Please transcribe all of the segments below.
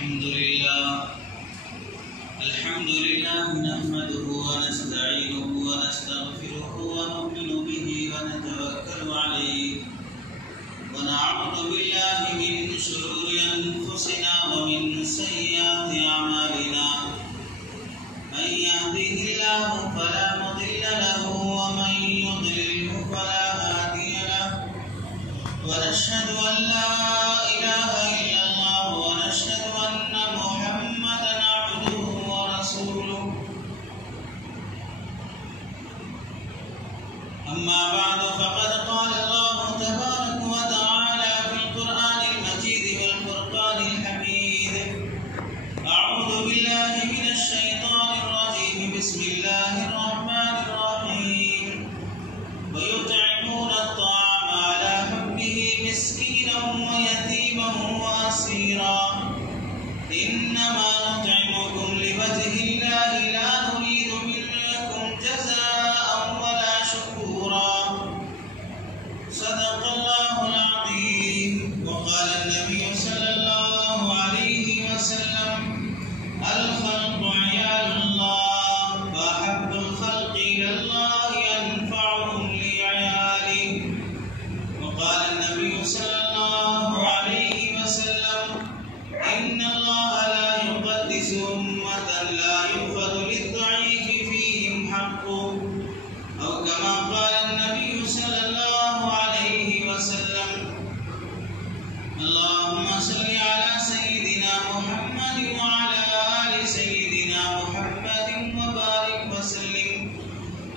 الحمد لله نحمده ونستعينه ونستغفره ونؤمن به ونتوكل عليه ونعوذ بالله من شرور أنفسنا ومن سيئات أعمالنا من يهده الله فلا مضل له ومن يضلله فلا هادي له ونشهد أن لا إله إلا الله ونشهد أن محمدا عبده ورسوله أما بعد فقد قال الله تبارك وتعالى في القرآن المجيد والفرقان الحميد أعوذ بالله من الشيطان الرجيم بسم الله الرحمن الرحيم ويطعمون الطعام على حبه مسكينا ويتيما وأسيرا إنما نطعمكم لوجه الله لا نريد منكم جزاء ولا شكورا صدق الله العظيم. وقال النبي صلى الله عليه وسلم الخلق عيال الله وأحب الخلق إلى الله أنفعهم لعياله. وقال النبي صلى الله عليه وسلم إن الله لا يقدس أمة لا يؤخذ للضعيف فيهم حقه أو كما قال النبي صلى الله عليه وسلم. اللهم صل على سيدنا محمد وعلى آل سيدنا محمد وبارك وسلم.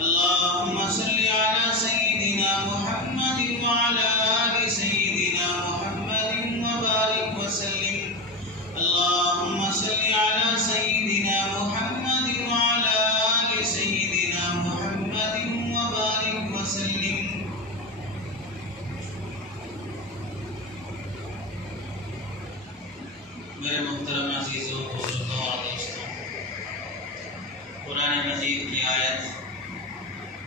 اللهم صل على سيدنا محمد وعلى آل سيدنا محمد وبارك وسلم. اللهم صل على سيدنا محمد وعلى آل سيدنا محمد وبارك وسلم. میرے محترم عزیزوں بزرگوں اور دوستوں، قرآن مجید کی آیت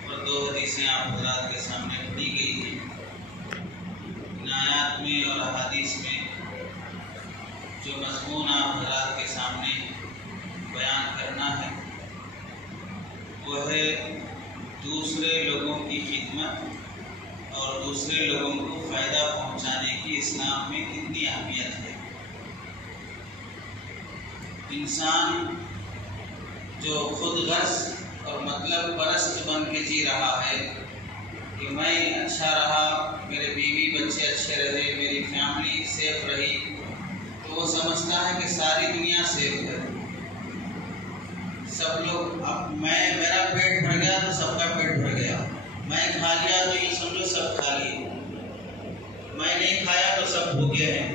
اور دو حدیثیں آپ حضرات کے سامنے پڑھی گئی ہیں. ان آیات میں اور احادیث میں جو مضمون آپ حضرات کے سامنے بیان کرنا ہے وہ ہے دوسرے لوگوں کی خدمت اور دوسرے لوگوں کو فائدہ پہنچانے کی اسلام میں کتنی اہمیت ہے. انسان جو خود غرض اور مطلب پرست بن کے جی رہا ہے کہ میں اچھا رہا، میرے بیوی بچے اچھے رہے، میری فیملی سیف رہی، تو وہ سمجھتا ہے کہ ساری دنیا سیف ہے. سب لوگ اب میرا پیٹ بھر گیا تو سب کا پیٹ بھر گیا، میں کھا لیا تو یہ سمجھو سب کھا لیے، میں نہیں کھایا تو سب بھوکے ہیں.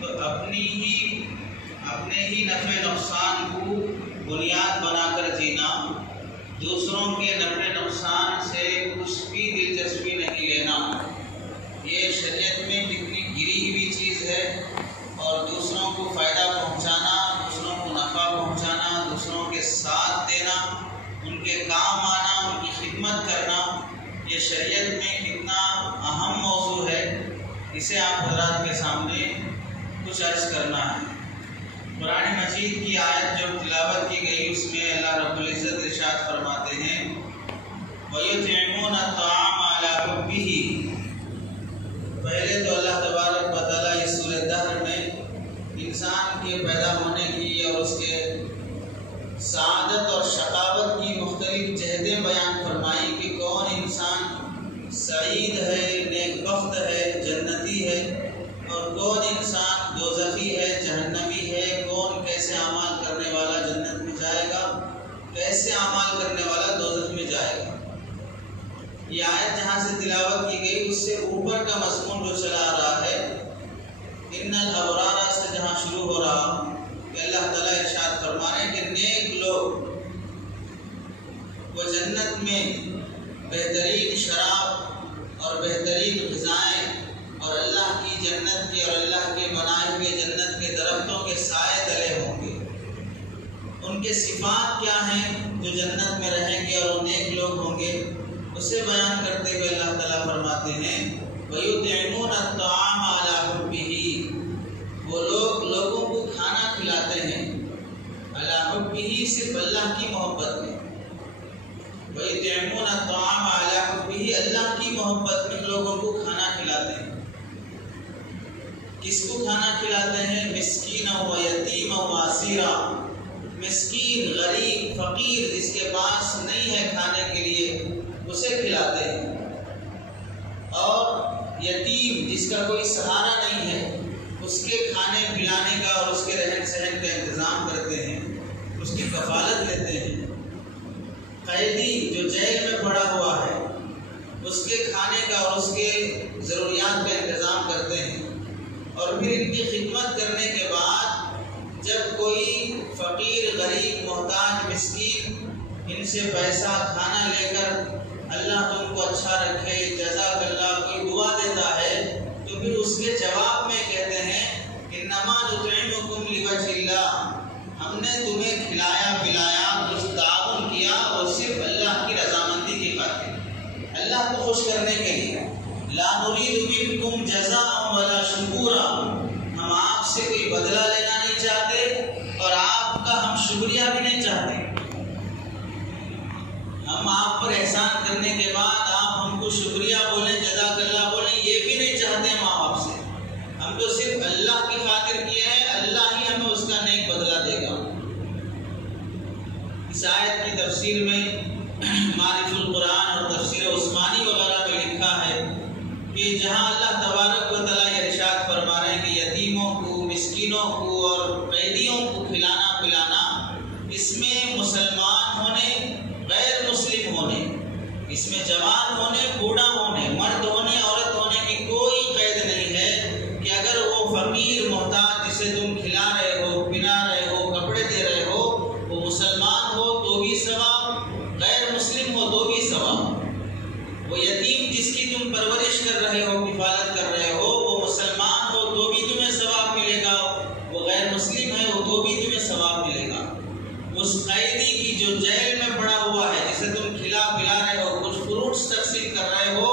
تو اپنے ہی نفع نقصان کو بنیاد بنا کر جینا، دوسروں کے نفع نقصان سے کچھ بھی دلچسپی نہیں لینا، یہ شریعت میں کتنی گری ہوئی چیز ہے. اور دوسروں کو فائدہ پہنچانا، دوسروں کو نفع پہنچانا، دوسروں کے ساتھ دینا، ان کے کام آنا، ان کی خدمت کرنا، یہ شریعت میں کتنا اہم موضوع ہے. اسے آپ حضرات کے سامنے کچھ عرض کرنا ہے. قرآن مجید کی آیت جو تلاوت کی گئی اس میں اللہ رب العزت ارشاد فرماتے ہیں وَيُطْعِمُونَ الطَّعَامَ عَلَى حُبِّهِ. پہلے تو اللہ تبارک و تعالیٰ اس سورہ دہر میں انسان کے پیدا ہونے کی اور اس کے سعادت اور شقاوت کی مختلف جہتیں بیان فرمائی کہ کون انسان سعید ہے، نیک بخت ہے، جنتی ہے، اور کون انسان دوزخی ہے، جہنمی ہے، کون کیسے اعمال کرنے والا جنت میں جائے گا، کیسے اعمال کرنے والا دوزخ میں جائے گا. یہ آیت جہاں سے تلاوت کی گئی اس سے اوپر کا مضمون جو چلا رہا ہے ان الابرار سے جہاں شروع ہو رہا کہ اللہ تعالیٰ ارشاد فرما رہے ہیں کہ نیک لوگ وہ جنت میں بہترین شراب اور بہترین غذائیں اور اللہ کی جنت کے اور اللہ کے بنائے ہوئے جنت کے درختوں کے سائے تلے ہوں گے. ان کے صفات کیا ہیں جو جنت میں رہیں گے اور وہ نیک لوگ ہوں گے، اسے بیان کرتے ہوئے اللہ تعالیٰ فرماتے ہیں وَيُطْعِمُونَ الطَّعَامَ عَلَى حُبِّهِ. وہ لوگ لوگوں وَيُطْعِمُونَ الطَّعَامَ عَلَىٰ حُبِّهِ، اللہ کی محبت میں لوگوں کو کھانا کھلاتے ہیں۔ کس کو کھانا کھلاتے ہیں؟ مسکینا و یتیما و اسیرا، مسکین، غریب، فقیر جس کے پاس نہیں ہے کھانے کے لیے اسے کھلاتے ہیں، اور یتیم جس کا کوئی سہارا نہیں ہے اس کے کھانے پلانے کا اور اس کے رہن سہن کا انتظام کرتے ہیں، اس کی کفالت لیتے ہیں۔ قیدی جو جیل میں پڑا ہوا ہے اس کے کھانے کا اور اس کے ضروریات کا انتظام کرتے ہیں، اور پھر ان کی خدمت کرنے کے بعد جب کوئی فقیر، غریب، محتاج، مسکین ان سے پیسہ کھانا لے کر اللہ تم کو اچھا رکھے، جزاک اللہ، کوئی دعا دیتا ہے تو پھر اس کے جواب میں کہتے ہیں انما نطعمکم لوجہ اللہ، ہم نے تمہیں کھلایا پلایا، کچھ تعاون کیا اور صرف اللہ کی رضامندی کی خاطر، اللہ کو خوش کرنے کے لیے۔ لا نريد منکم جزاء ولا شکورا، ہم آپ سے کوئی بدلہ لینا نہیں چاہتے اور آپ کا ہم شکریہ بھی نہیں چاہتے۔ ہم آپ پر احسان کرنے کے بعد آپ ہم کو شکریہ بولیں، جزاک اللہ بولیں، یہ بھی نہیں چاہتے ہم آپ سے، ہم تو صرف اللہ کی خاطر کیا ہے، اللہ ہی ہمیں اس کا نیک بدلہ دے گا۔ اس آیت کی تفسیر میں معرف القرآن اور تفسیر عثمانی وغیرہ میں لکھا ہے کہ جہاں اللہ تبارک و تعالیٰ یہ ارشاد فرما رہے ہیں کہ یتیموں کو، مسکینوں کو اور قیدیوں کو کھلانا پلانا، اس میں مسلمان ہونے، غیر مسلم ہونے، اس میں جوان ہونے، بوڑھا ہونے، مرد ہونے، عورت ہونے کی کوئی قید نہیں ہے کہ اگر وہ فقیر، محتاج جسے تم کھلا رہے ہو، پلا رہے ہو، کپڑے دے رہے ہو، وہ مسلمان ہو تو بھی ثواب، غیر مسلم ہو تو بھی ثواب، وہ یتیم جس کی تم پرورش کر رہے ہو، کفالت کر رہے ہو، وہ مسلمان ہو تو بھی تمہیں ثواب ملے گا، وہ غیر مسلم ہے وہ تو بھی تمہیں ثواب ملے گا۔ اس قیدی کی جو جیل میں پڑا ہوا ہے جسے تم کھلا پلا رہے ہو، کچھ فروٹس تقسیم کر رہے ہو،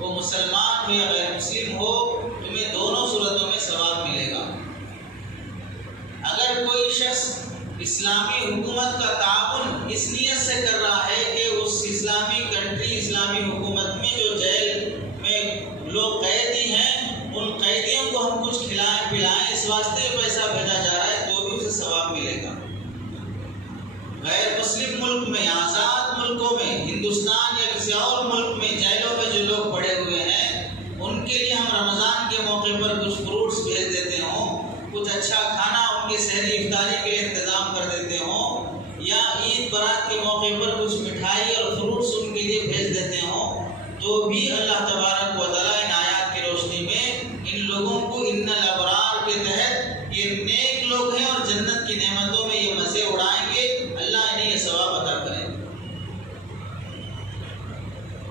وہ مسلمان ہو یا غیر مسلم ہو، تمہیں دونوں صورتوں میں ثواب ملے گا۔ اگر کوئی شخص اسلامی حکومت کا تعاون اس نیت سے کر رہا ہے کہ اس اسلامی کنٹری، اسلامی حکومت میں جو جیل میں لوگ قیدی ہیں ان قیدیوں کو ہم کچھ کھلائیں پلائیں، اس واسطے پیسہ بھیجا جا رہا ہے تو بھی اسے ثواب ملے گا۔ غیر مسلم ملک میں، آزاد ملکوں میں، ہندوستان یا کسی اور ملک میں جیلوں میں جو لوگ پڑے ہوئے ہیں ان کے لیے ہم رمضان کے موقع پر کچھ فروٹس بھیج دیتے ہوں، کچھ اچھا کھانا ان کے سحری افطاری کے لیے انتظام کر دیتے ہوں، یا عید برات کے موقع پر کچھ مٹھائی اور فروٹس ان کے لیے بھیج دیتے ہوں، تو بھی اللہ تبارک و تعالیٰ ان آیات کی روشنی میں ان لوگوں کو ان الابرار کے تحت، یہ نیک لوگ ہیں اور جنت کی نعمتوں میں یہ مزے اڑائیں گے، اللہ انہیں یہ ثواب عطا کرے۔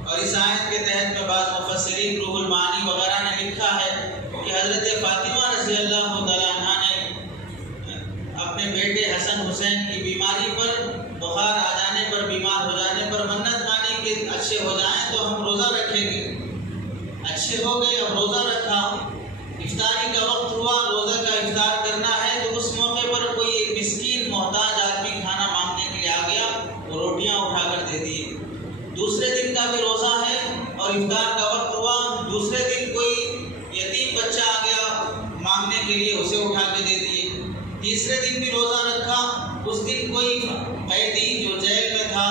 اور اس آیت کے تحت میں بعض مفسرین، روح المعانی وغیرہ نے لکھا ہے کہ حضرت فاطمہ رضی اللہ تعالیٰ عنہ نے اپنے بیٹے حسن حسین کی بیماری پر، بخار آ جانے پر، بیمار ہو جانے پر منت مانی کہ اچھے ہو جائیں تو ہم روزہ رکھیں گے۔ اچھے ہو گئے، اب روزہ رکھا، افطاری کا وقت ہوا، روزہ کا افطار کرنا ہے، تو اس موقع پر کوئی ایک مسکین محتاج آدمی کھانا مانگنے کے لیے آ گیا، وہ روٹیاں اٹھا کر دے دیے۔ دوسرے دن کا بھی روزہ ہے اور افطار کا وقت ہوا، دوسرے دن کوئی یتیم بچہ آ گیا مانگنے کے لیے، اسے اٹھا کے دے دیے۔ تیسرے دن بھی روزہ رکھا، اس دن کوئی قیدی جو جیل میں تھا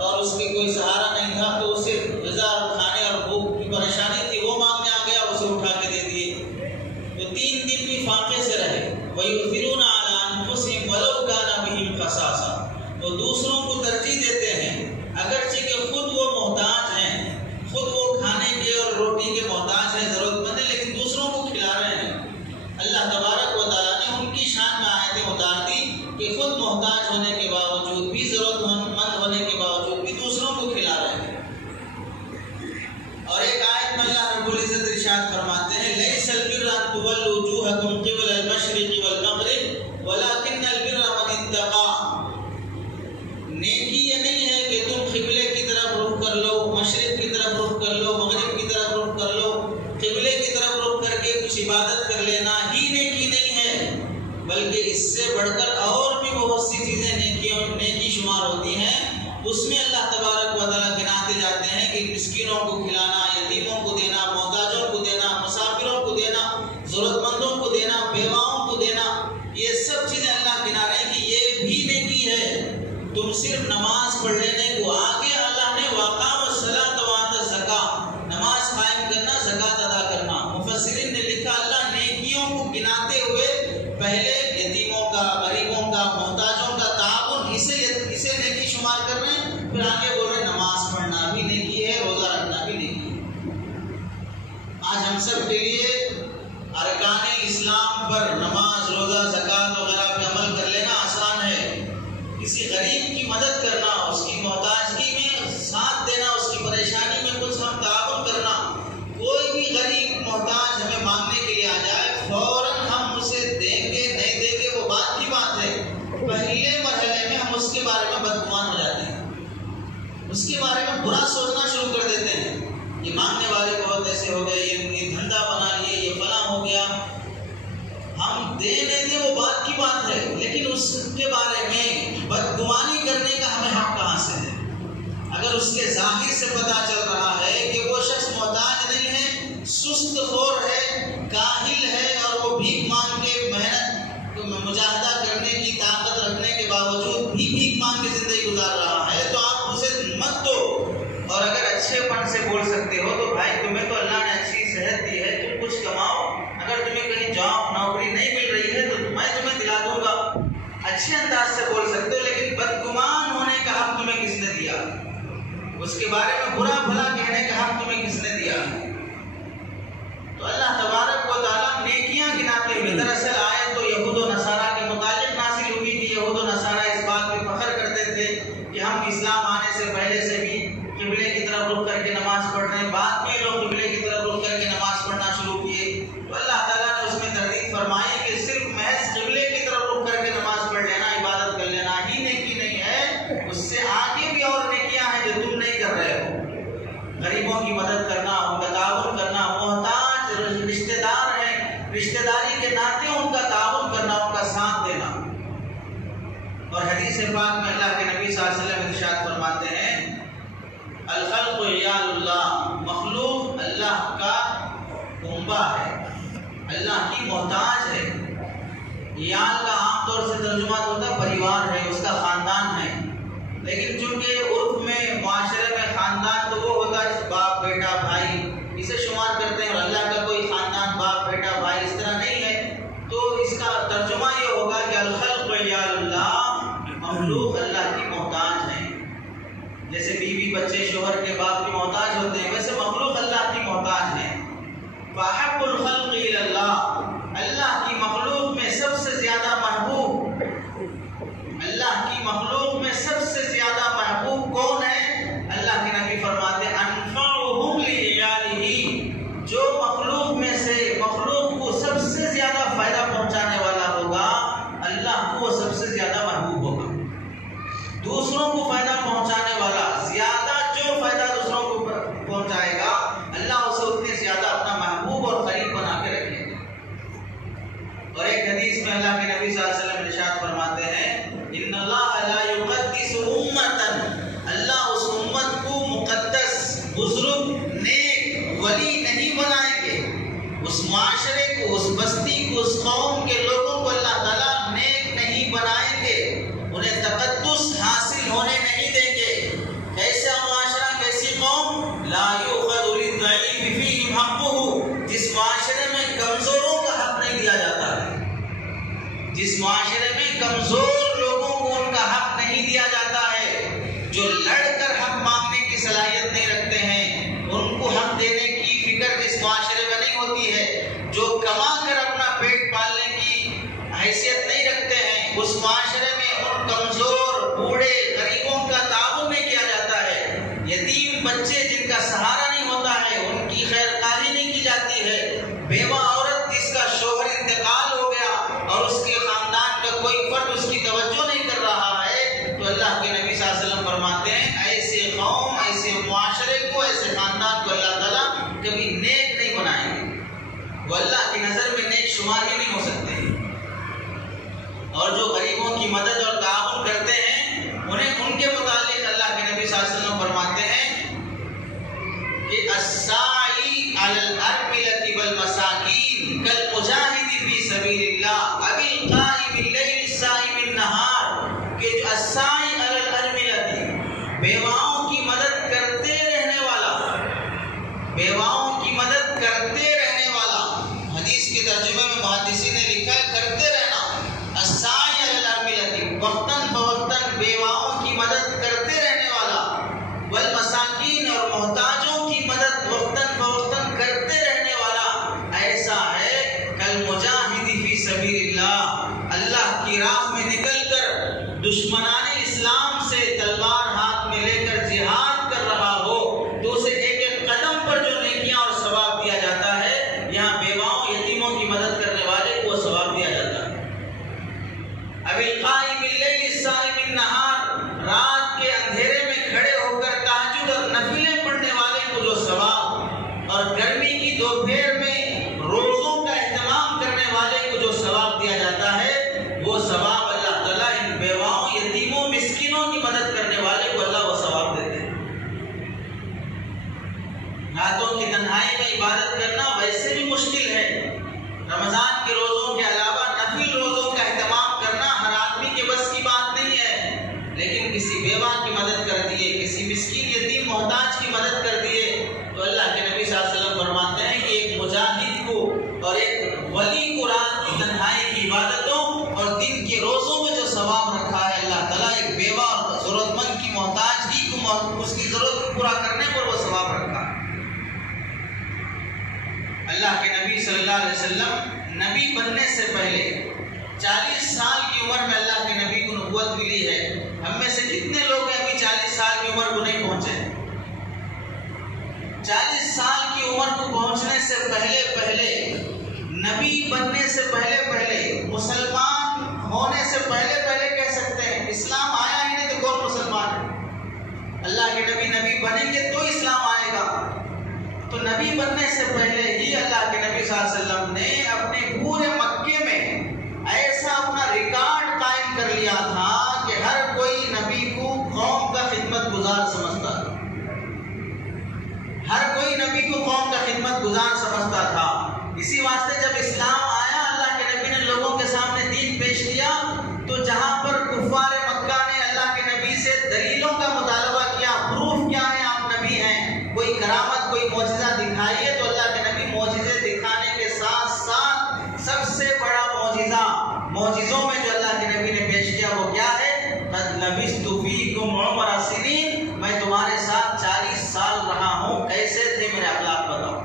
اور اس کے کوئی سہارا نہیں تھا تو اسے غذا اور کھانے اور بھوک کی پریشانی تھی، وہ مانگنے آ گیا، اسے اٹھا کے دے دیے۔ تو 3 دن بھی فاقے سے رہے۔ وَيُؤْثِرُونَ عَلَىٰ أَنفُسِهِمْ وَلَوْ كَانَ بِهِمْ خَصَاصَةٌ، وہ دوسروں کو ترجیح دیتے ہیں اگرچہ کہ خود وہ محتاج ہیں، خود وہ کھانے کے اور روٹی کے محتاج ہیں، ضرورت مند ہیں، لیکن دوسروں کو کھلا رہے ہیں۔ اللہ تبارک و تعالیٰ نے ان کی شان میں آیتیں اتار دی کہ خود محتاج ہونے کے باوجود بھی، ضرورت مند ہونے کے باوجود بھی دوسروں کو کھلا رہے ہیں۔ اور ایک آیت میں اللہ رب العزت ارشاد فرماتے ہیں لَيْسَ الْبِرَّ أَن تُوَلُّوا وُجُوهَكُمْ قِبَلَ الْمَشْرِقِ وَالْمَغْرِبِ وَلَٰكِنَّ الْبِرَّ مَنِ اتَّقَىٰ، نیکی یہ نہیں ہے کہ تم قبلے کی طرف رخ کر لو، مشرق کی طرف رخ کر لو، مغرب کی طرف رخ کر لو، قبلے کی طرف رخ کر کے کچھ عبادت کر لینا ہی نیکی نہیں ہے، بلکہ اس سے بڑھ کر اور بھی بہت سی چیزیں نیکی شمار ہوتی ہیں، اس میں اللہ تبارک و تعالیٰ گناتے جاتے ہیں کہ مسکینوں کو کھلانا، یتیموں کو دینا، محتاجوں کو دینا، مسافروں کو دینا، ضرورت مندوں کو دینا، بیواؤں کو دینا، یہ سب چیزیں اللہ گنا رہے ہیں کہ یہ بھی نیکی ہے۔ تم صرف نماز پڑھ لینے کو آگے اللہ نے وَأَقَامَ الصَّلَاةَ وَآتَى الزَّكَاةَ، نماز قائم کرنا، زکوٰۃ ادا کرنا۔ مفسرین نے لکھا اللہ نیکیوں کو گناتے ہوئے پہلے یتیموں کا، غریبوں کا، محتاجوں کا تعاون اسے نیکی شمار کر رہے ہیں، پھر آگے بول رہے ہیں نماز پڑھنا بھی نیکی ہے، روزہ رکھنا بھی نیکی ہے۔ آج ہم سب کے لیے ارکان اسلام پر نماز، روزہ، زکوٰۃ وغیرہ پہ عمل کر لینا آسان ہے۔ کسی غریب کی مدد کرنا، اس کی محتاجگی میں ساتھ دینا، اس کی پریشانی میں کچھ ہم تعاون کرنا، کوئی بھی غریب محتاج ہمیں مانگنے کے لیے آ جائے فوراً ہم اسے دیں گے نہیں دیں گے وہ بات کی بات ہے، پہلے مرحلے میں ہم اس کے بارے میں بدگمان ہو جاتے ہیں، اس کے بارے میں برا سوچنا شروع کر دیتے ہیں، یہ مانگنے والے بہت ایسے ہو گئے، یہ دھندا بنا لیے، یہ فلاں ہو گیا۔ ہم دے نہیں دے وہ بات کی بات ہے، لیکن اس کے بارے میں بدگمانی کرنے کا ہمیں حق کہاں سے ہے؟ اگر اس کے ظاہر سے پتہ چل رہا ہے کہ وہ شخص محتاج نہیں ہے، سست خور ہے، کاہل ہے، اور وہ بھیک مانگ کے محنت مجاہدہ کرنے کی طاقت رکھنے کے باوجود بھی بھیک مانگ کے زندگی گزار رہا ہے، تو آپ اسے مت دو۔ اور اگر اچھے پن سے بول سکتے ہو تو بھائی تمہیں تو اللہ نے اچھی صحت دی ہے، تم کچھ کماؤ، اگر تمہیں کہیں جاب نوکری نہیں مل رہی ہے تو میں تمہیں دلا دوں گا، اچھے انداز سے بول سکتے ہو، لیکن بدگمان ہونے کا حق تمہیں کس نے دیا؟ اس کے بارے میں برا بھلا کہنے کا حق تمہیں کس نے دیا؟ تو اللہ تبارک و تعالیٰ نیکیاں گناتے ہوئے، دراصل آیت تو یہود و نصارہ کے متعلق نازل ہوئی تھی۔ یہود و نصارہ اس بات پہ فخر کرتے تھے کہ ہم اسلام آنے سے پہلے سے بھی قبلے کی طرف رخ کر کے نماز پڑھ رہے ہیں، بعد میں لوگ قبلے کی طرف رخ کر کے نماز پڑھنا شروع کیے، تو اللہ تعالیٰ نے اس میں تردید فرمائی کہ صرف محض قبلے کی طرف رخ کر کے نماز پڑھ لینا، عبادت کر لینا ہی نیکی نہیں ہے، اس سے آگے بھی اور نیکیاں ہیں جو تم نہیں کر رہے ہو۔ غریبوں کی مدد کرنا، ان کا تعاون کرنا، محتاج رشتہ دار ہیں، رشتہ داری کے ناطے ان کا تعاون کرنا، ان کا ساتھ دینا۔ اور حدیث پاک میں اللہ کے نبی صلی اللہ علیہ وسلم ارشاد فرماتے ہیں الخلق عیال اللہ، مخلوق اللہ کا کنبہ ہے، اللہ کی محتاج ہے۔ عیال کا عام طور سے ترجمہ ہوتا ہے پریوار ہے، اس کا خاندان ہے، لیکن چونکہ عرف میں، معاشرے میں خاندان تو وہ ہوتا ہے باپ بیٹا بھائی اسے شمار کرتے ہیں، اور اللہ کا کوئی خاندان باپ بیٹا بھائی اس طرح نہیں ہے، تو اس کا ترجمہ یہ ہوگا کہ الخلق عیال اللہ، مخلوق اللہ کی محتاج ہیں۔ جیسے بیوی بچے شوہر کے باپ کی محتاج ہوتے ہیں، ویسے مخلوق اللہ کی محتاج ہیں۔ فَأَحَبُّ الْخَلْقِ إِلَى اللَّهِ، اللہ کی مخلوق میں سب سے زیادہ محبوب، اللہ کی مخلوق میں سب سے زیادہ محبوب کون ہے؟ اللہ کے نبی فرماتے ہیں انفعہم لعیالہ، جو مخلوق میں سے مخلوق کو سب سے زیادہ فائدہ پہنچانے والا ہوگا، اللہ کو سب سے زیادہ محبوب ہوگا۔ دوسروں کو فائدہ پہنچانے والا، زیادہ جو فائدہ دوسروں کو پہنچائے گا، اللہ اسے اتنے زیادہ اپنا محبوب اور قریب بنا کے رکھے گا۔ اور ایک حدیث میں اللہ کے نبی صلی اللہ علیہ وسلم ارشاد فرماتے ہیں ان اللہ لا یقدس امتا، اللہ اس امت کو مقدس، بزرگ، نیک، ولی نہیں بنائیں گے، اس معاشرے کو، اس بستی کو، اس قوم کے لوگوں کو اللہ تعالیٰ نیک نہیں بنائیں گے، انہیں تقدس حاصل ہونے نہیں دیں گے۔ کیسا معاشرہ، کیسی قوم؟ لا یؤخذ للضعیف فیہم حقہ، جس معاشرے میں کمزوروں کا حق نہیں دیا جاتا ہے، جس معاشرے میں کمزور لوگوں کو ان کا حق نہیں دیا جاتا ہے، جو لڑ کر حق مانگنے کی صلاحیت نہیں رکھتے ہیں، ان کو حق دینے کی فکر اس معاشرے میں نہیں ہوتی ہے، جو کما کر اپنا پیٹ پالنے کی حیثیت نہیں رکھتے ہیں، اس معاشرے میں ان کمزور، بوڑھے، غریبوں کا تعاون نہیں کیا جاتا ہے، یتیم بچے جن کا سہارا نہیں ہوتا ہے ان کی خیر خواہی نہیں کی جاتی ہے، بیوہ عورت جس کا شوہر انتقال ہو گیا اور اس کے خاندان کا کوئی فرد اس کی توجہ نہیں کر رہا ہے، تو اللہ کے نبی صلی اللہ علیہ وسلم فرماتے ہیں ایسے قوم، ایسے معاشرے کو، ایسے خاندان کو اللہ تعالیٰ کبھی نیک نہیں بنائیں گے، وہ اللہ کی نظر میں نیک شمار ہی نہیں ہو سکتے۔ اور جو غریبوں کی مدد اور تعاون کرتے ہیں انہیں ان کے متعلق اللہ کے کہ الساعی علی الارملۃ والمساکین کالمجاہد فی سبیل اللہ اب القائم اللیل الصائم النہار، کہ جو الساعی علی الارملۃ، بیواؤں کی مدد کرتے رہنے والا، بیواؤں کی مدد کرتے رہنے والا، حدیث کے ترجمے میں محدثین نے لکھا ہے کرتے رہنا، الساعی علی الارملۃ، وقتاً فوقتاً بیواؤں کی مدد کرتے رہنے والا، والمساکین اور محتاجوں کی مدد وقتاً فوقتاً کرتے رہنے والا، ایسا ہے کالمجاہد فی سبیل اللہ، اللہ کی راہ میں نکل کر دشمنان اسلام سے تلوار ہاتھ میں لے کر جہاد کر رہا ہو تو اسے ایک ایک قدم پر جو نیکیاں اور ثواب دیا جاتا ہے، یہاں بیواؤں یتیموں کی مدد کرنے والے کو ثواب دیا جاتا ہے۔ اب القائم اللیل الصائم النہار، رات کے اندھیرے میں کھڑے ہو کر تہجد اور نفلیں پڑھنے والے کو جو ثواب، اور گرمی کی دوپہر میں روزوں کا اہتمام کرنے والے کو جو ثواب دیا جاتا ہے، وہ ثواب اللہ تعالیٰ ان بیواؤں یتیموں مسکینوں کی مدد کرنے والے کو اللہ وہ ثواب دیتے ہیں۔ راتوں کی تنہائی میں عبادت کرنا ویسے بھی مشکل ہے، رمضان کے روزوں کے علاوہ نفل روزوں کا اہتمام کرنا ہر آدمی کے بس کی بات نہیں ہے، لیکن کسی بیوہ کی مدد کر دیے، کسی مسکین یتیم محتاج کی مدد کر دیے تو اللہ کے نبی صلی اللہ علیہ وسلم فرماتے ہیں کہ ایک مجاہد کو اور ایک ولی کو رات کی تنہائی کی عبادتوں اور دن کے روزوں میں جو ثواب رکھا ہے اللہ تعالیٰ، ایک بیوہ اور ضرورت مند کی محتاجگی کو اس کی ضرورت کو پورا کرنے پر وہ ثواب رکھا ہے۔ اللہ کے نبی صلی اللہ علیہ وسلم نبی بننے سے پہلے 40 سال کی عمر میں اللہ کے نبی کو نبوت ملی ہے۔ ہم میں سے کتنے لوگ ہیں ابھی 40 سال کی عمر کو نہیں پہنچے؟ 40 سال کی عمر کو پہنچنے سے پہلے نبی بننے سے پہلے مسلمان ہونے سے پہلے کہہ سکتے ہیں اسلام آیا ہی نہیں تو کون مسلمان ہے؟ اللہ کے نبی بنیں گے تو اسلام آئے گا۔ تو نبی بننے سے پہلے ہی اللہ کے نبی صلی اللہ علیہ وسلم نے اپنے پورے مکے میں ایسا اپنا ریکارڈ قائم کر لیا تھا کہ ہر کوئی نبی کو قوم کا خدمت گزار سمجھتا تھا، ہر کوئی نبی کو قوم کا خدمت گزار سمجھتا تھا۔ اسی واسطے جب اسلام آیا، اللہ کے نبی نے لوگوں کے سامنے دین پیش کیا تو جہاں پر کفار مکہ نے اللہ کے نبی سے دلیلوں کا مطالبہ کیا، پروف کیا ہے آپ نبی ہیں، کوئی کرامت کوئی معجزہ دکھائیے، تو اللہ کے نبی معجزے دکھانے کے ساتھ ساتھ سب سے بڑا معجزہ معجزوں میں جو اللہ کے نبی نے پیش کیا وہ کیا ہے؟ قد لبثت فیکم عمر سنین، میں تمہارے ساتھ 40 سال رہا ہوں، کیسے تھے میرے اخلاق بتاؤ،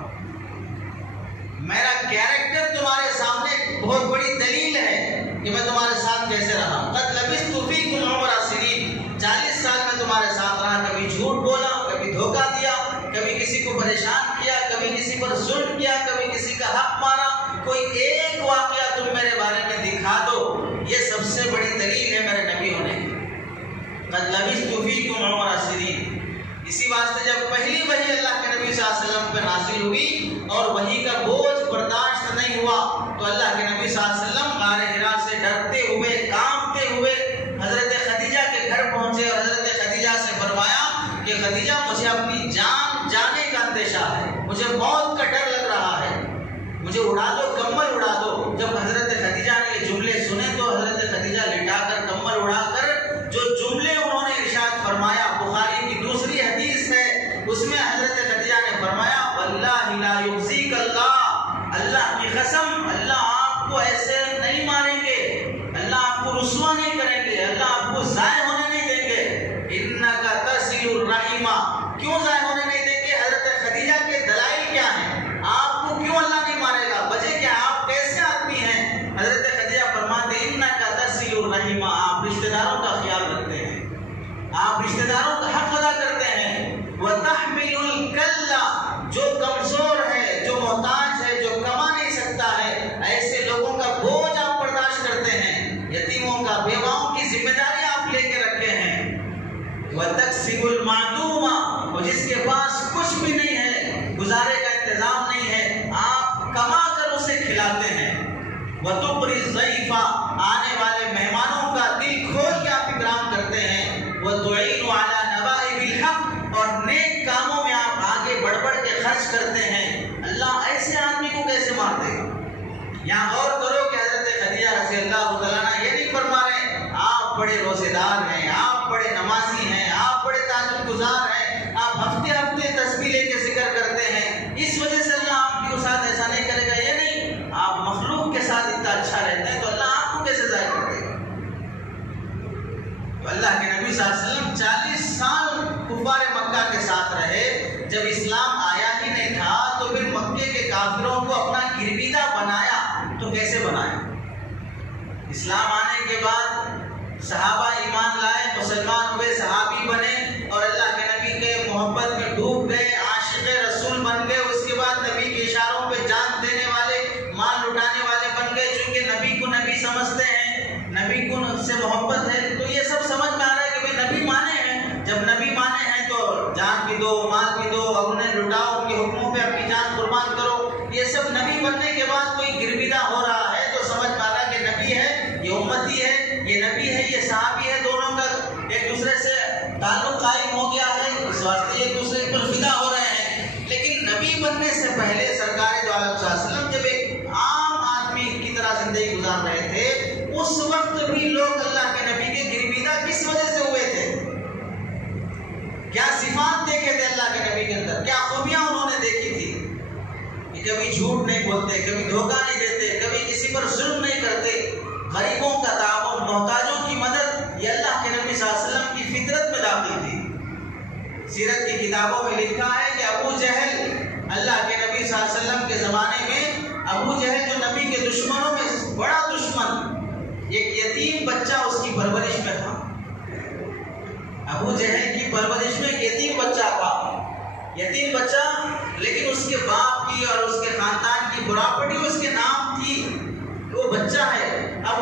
میرا کیریکٹر تمہارے سامنے بہت بڑی دلیل ہے کہ میں تمہارے ساتھ کیسے رہا۔ قد لبثت فیکم عمر سنین، 40 سال میں تمہارے ساتھ رہا، کبھی جھوٹ بولا، کبھی دھوکہ دیا، کبھی کسی کو پریشان کیا، کبھی کسی پر ظلم کیا، کبھی کسی کا حق مارا، کوئی ایک واقعہ تم میرے بارے میں دکھا دو، یہ سب سے بڑی دلیل ہے میرے نبی ہونے کی۔ قد لبثت فیکم عمر سنین۔ اسی واسطے جب پہلی وحی اللہ کے نبی صلی اللہ علیہ وسلم پہ نازل ہوئی اور وحی کا بوجھ برداشت نہیں ہوا تو اللہ کے نبی صلی اللہ علیہ وسلم غار حرا سے ڈرتے ہوئے کانپتے ہوئے حضرت خدیجہ کے گھر پہنچے اور حضرت خدیجہ سے فرمایا کہ خدیجہ مجھے اپنی جان جانے کا اندیشہ ہے، مجھے موت کا ڈر لگ رہا ہے، مجھے اڑا دو، کمبل اڑا دو۔ جب حضرت خدیجہ نے یہ جملے سنے تو حضرت خدیجہ لٹا کر کمبل اڑا کر جو جملے انہوں نے ارشاد فرمایا، بخاری کی دوسری حدیث ہے، اس میں حضرت خدیجہ نے فرمایا واللہ لا یخزیک اللہ، اللہ کی قسم اللہ آپ کو ایسے نہیں ماریں گے، اللہ آپ کو رسوا نہیں کریں گے، اللہ آپ کو ضائع ہونے نہیں دیں گے۔ انک تصل الرحم، کیوں ضائع ہونے نہیں دیں گے؟ حضرت خدیجہ کے دلائل کیا ہیں؟ آپ کو کیوں اللہ نہیں مارے گا؟ وجہ کیا ہے؟ آپ کیسے آدمی ہیں؟ حضرت خدیجہ فرماتے ہیں انک تصل الرحم، آپ رشتہ داروں کا خیال رکھتے ہیں، آپ رشتہ داروں کا حق ادا کرتے ہیں۔ وَتَحْمِلُ الْكَلَّ، جو کمزور ہے، جو محتاج ہے، جو کما نہیں سکتا ہے، ایسے لوگوں کا بوجھ آپ برداشت کرتے ہیں، یتیموں کا، بیواؤں کی ذمہ داری آپ لے کے رکھے ہیں۔ وَتَكْسِبُ الْمَعْدُومَ، اور جس کے پاس کچھ بھی نہیں ہے، گزارے کا انتظام نہیں ہے، آپ کما کر اسے کھلاتے ہیں۔ وَتُقْرِي الضَّيْفَ، آنے والے مہمانوں کا دل کھول کے آپ اکرام کرتے ہیں۔ وَتُعِينُ عَلَى نَوَائِبِ الْحَقِّ، اور نیک کاموں میں آپ آگے بڑھ بڑھ کے یہاں غور کرو کہ حضرت خدیجہ رضی اللہ تعالیٰ عنہ یہ نہیں فرما رہے آپ بڑے روزے دار ہیں، آپ بڑے نمازی ہیں، آپ بڑے تہجد گزار ہیں، آپ ہفتے ہفتے تسبیح لے کے ذکر کرتے ہیں، اس وجہ سے اللہ آپ کے ساتھ ایسا نہیں کرے گا. یہ نہیں، آپ مخلوق کے ساتھ اتنا اچھا رہتے ہیں تو اللہ آپ کو کیسے ظاہر کرے گا. تو اللہ کے نبی صلی اللہ علیہ وسلم 40 سال کفار مکہ کے ساتھ رہے. جب اسلام آیا ہی نہیں تھا تو پھر مکے کے کافروں کو اپنا گرویدہ بنایا. تو کیسے بنایا؟ اسلام آنے کے بعد صحابہ ایمان لائے، مسلمان ہوئے، صحابی بنے اور اللہ کے نبی کے محبت میں ڈوب گئے، عاشق رسول بن گئے. اس کے بعد نبی کے اشاروں پہ جان دینے والے، مال لٹانے والے بن گئے. چونکہ نبی کو نبی سمجھتے ہیں، نبی کو ان سے محبت ہے، تو یہ سب سمجھ میں آ رہا ہے کہ بھائی نبی مانے ہیں. جب نبی مانے ہیں تو جان بھی دو، مال بھی دو، اور انہیں لٹاؤ، ان کے حکموں پہ اپنی جان قربان کرو. یہ سب نبی بننے کے بعد کوئی گرویدہ ہو رہا ہے تو سمجھ میں آ رہا ہے کہ نبی ہے، یہ امتی ہے، یہ نبی ہے، یہ صحابی ہے. دونوں کا ایک دوسرے سے تعلق قائم ہو گیا ہے، اس واسطے ایک دوسرے پر فدا ہو رہے ہیں. لیکن نبی بننے سے پہلے سرکار دو عالم صلی اللہ علیہ وسلم جب ایک عام آدمی کی طرح زندگی گزار رہے تھے، اس وقت بھی لوگ اللہ کے نبی کے گرویدہ کس وجہ سے ہوئے تھے؟ کیا صفات دیکھے تھے اللہ کے نبی کے اندر؟ کیا خوبیاں انہوں نے دیکھی تھی؟ کہ کبھی جھوٹ نہیں بولتے، کبھی دھوکہ نہیں دیتے، کبھی کسی پر ظلم نہیں کرتے، غریبوں کا تعاون، محتاجوں کی مدد، یہ اللہ کے نبی صلی اللہ علیہ وسلم کی فطرت میں داخل تھی. سیرت کی کتابوں میں لکھا ہے کہ ابو جہل اللہ کے نبی صلی اللہ علیہ وسلم کے زمانے میں، ابو جہل جو نبی کے دشمنوں میں بڑا دشمن، ایک یتیم بچہ اس کی پرورش میں تھا. ابو جہل کی پرورش میں ایک یتیم بچہ تھا، یتیم بچہ، لیکن اس کے باپ کی اور اس کے خاندان کی پراپرٹی اس کے نام تھی، وہ بچہ ہے. اب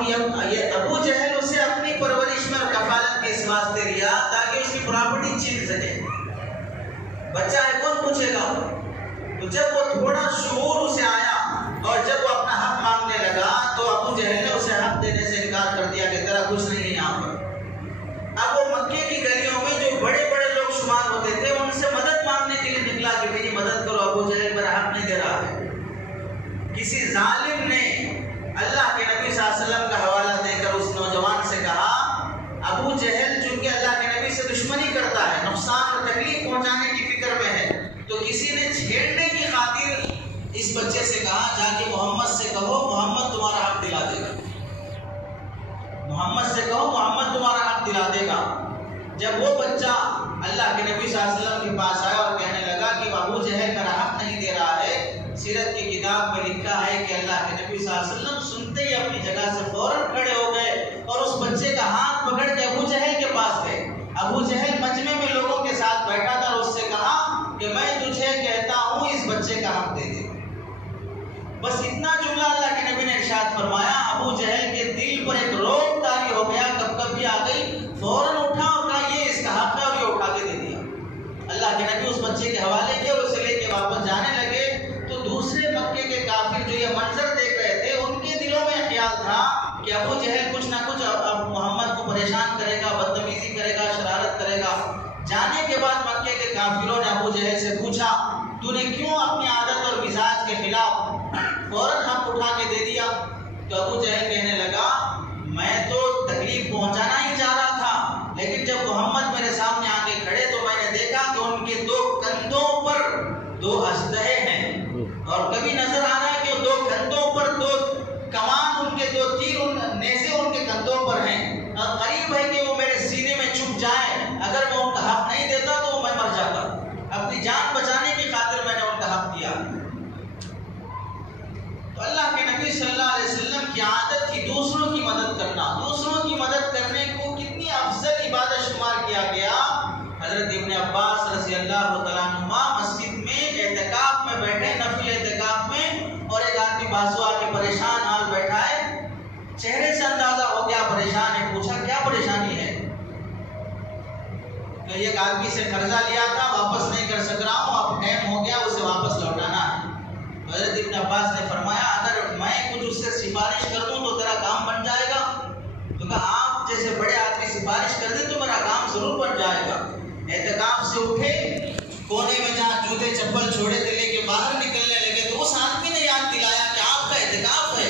ابو جہل اسے اپنی پرورش میں اور کفالت کے اس واسطے لیا تاکہ اس کی پراپرٹی چھین سکے. بچہ ہے، کون پوچھے گا؟ تو جب وہ تھوڑا شعور اسے آیا اور جب وہ اپنا حق مانگنے لگا تو ابو جہل نے اسے حق دینے سے انکار کر دیا کہ تیرا کچھ نہیں ہے یہاں پر. اب وہ مکے کی گلیوں میں جو بڑے بڑے لوگ شمار ہوتے تھے ان سے مدد مانگنے کے لیے نکلا کہ میری مدد کرو، ابو جہل میرا حق نہیں دے رہا ہے. کسی ظالم نے اللہ کے نبی صلی اللہ علیہ وسلم کا حوالہ دے کر اس نوجوان سے کہا، ابو جہل چونکہ اللہ کے نبی سے دشمنی کرتا ہے، نقصان اور تکلیف پہنچانے کی فکر میں ہے، تو کسی نے چھیڑنے کی خاطر اس بچے سے کہا جا کے محمد سے کہو، محمد تمہارا حق دلا دے گا. محمد سے کہو، محمد تمہارا حق دلا دے گا. جب وہ بچہ اللہ کے نبی صلی اللہ علیہ وسلم کے پاس آیا اور کہنے لگا کہ ابو جہل میرا حق نہیں دے رہا ہے، سیرت کی کتاب میں لکھا ہے کہ اللہ کے نبی صلی اللہ علیہ وسلم سنتے ہی اپنی جگہ سے فوراً کھڑے ہو گئے اور اس بچے کا ہاتھ پکڑ کے ابو جہل کے پاس گئے. ابو جہل مجمع میں لوگوں کے ساتھ بیٹھا تھا اور اس سے کہا کہ میں تجھے کہتا ہوں اس بچے کا حق دے دے. بس اتنا جملہ اللہ کے نبی نے ارشاد فرمایا، ابو جہل کے دل پر ایک روب طاری ہو گیا، کب آ گئی، فوراً اٹھا اور کہا یہ اس کا حق ہے اور یہ اٹھا کے دے دیا. اللہ کے نبی اس بچے کے حوالے کیا اور اسے لے کے واپس جانے لگے تو دوسرے مکے کے کافر جو یہ منظر دیکھ رہے تھے ان کے دلوں میں خیال تھا کہ ابو جہل کچھ نہ کچھ اب محمد کو پریشان کرے گا، بدتمیزی کرے گا، شرارت کرے گا. جانے کے بعد مکے کے کافروں نے ابو جہل سے پوچھا تو نے کیوں اپنی عادت اور مزاج کے خلاف فوراً حق اٹھا کے دے دیا؟ تو ابو جہل کہنے لگا میں تو تکلیف پہنچانا ہی چاہ رہا تھا، لیکن جب محمد میرے سامنے آ کے کھڑے تو میں نے دیکھا کہ ان کے دو کندھوں پر 2 اسلحے ہیں اور کبھی نظر آ رہا ہے کہ 2 کندھوں پر 2 کمان، ان کے 2 تیر، نیزے ان کے کندھوں پر ہیں اور قریب ہے کہ وہ میرے سینے میں چھپ جائے. اگر میں ان کا حق نہیں دیتا تو میں مر جاتا. اپنی جان بچانے کی خاطر میں نے ان کا حق دیا. تو اللہ کے نبی صلی اللہ علیہ وسلم کی عادت تھی دوسروں کی مدد کرنا. دوسروں کی مدد کرنے کو کتنی افضل عبادت شمار کیا گیا. حضرت ابن عباس رضی اللہ تعالیٰ عنہما مسجد میں اعتکاف میں بیٹھے، نفل اعتکاف میں، اور ایک آدمی بازو آ کے پریشان حال بیٹھا ہے، چہرے سے اندازہ ہو گیا پریشان ہے. پوچھا کیا پریشانی ہے؟ کہ ایک آدمی سے قرضہ لیا تھا، واپس نہیں کر سک رہا ہوں، اب ٹائم ہو گیا، اسے واپس لوٹانا ہے. حضرت ابن عباس نے فرمایا اگر میں کچھ اس سے سفارش کر دوں تو تیرا کام بن جائے گا؟ تو کہا آپ جیسے بڑے آدمی سفارش کر دیں تو میرا کام ضرور بن جائے گا. اعتکاف سے اٹھے، کونے میں جہاں جوتے چپل چھوڑے تھے لے کے باہر نکلنے لگے تو اس آدمی نے یاد دلایا کہ آپ کا اعتکاف ہے.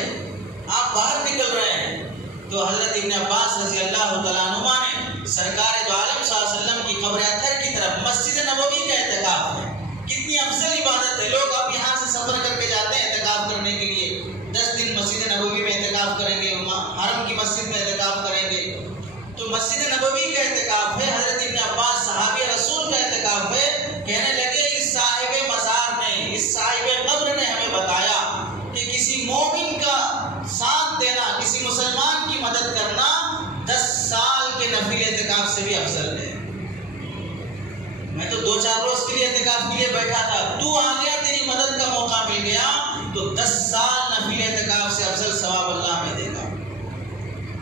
2-4 روز کے لیے اعتکاف کے لیے بیٹھا تھا، تو آ گیا، تیری مدد کا موقع مل گیا، تو 10 سال نفل اعتکاف سے افضل ثواب اللہ میں دے گا۔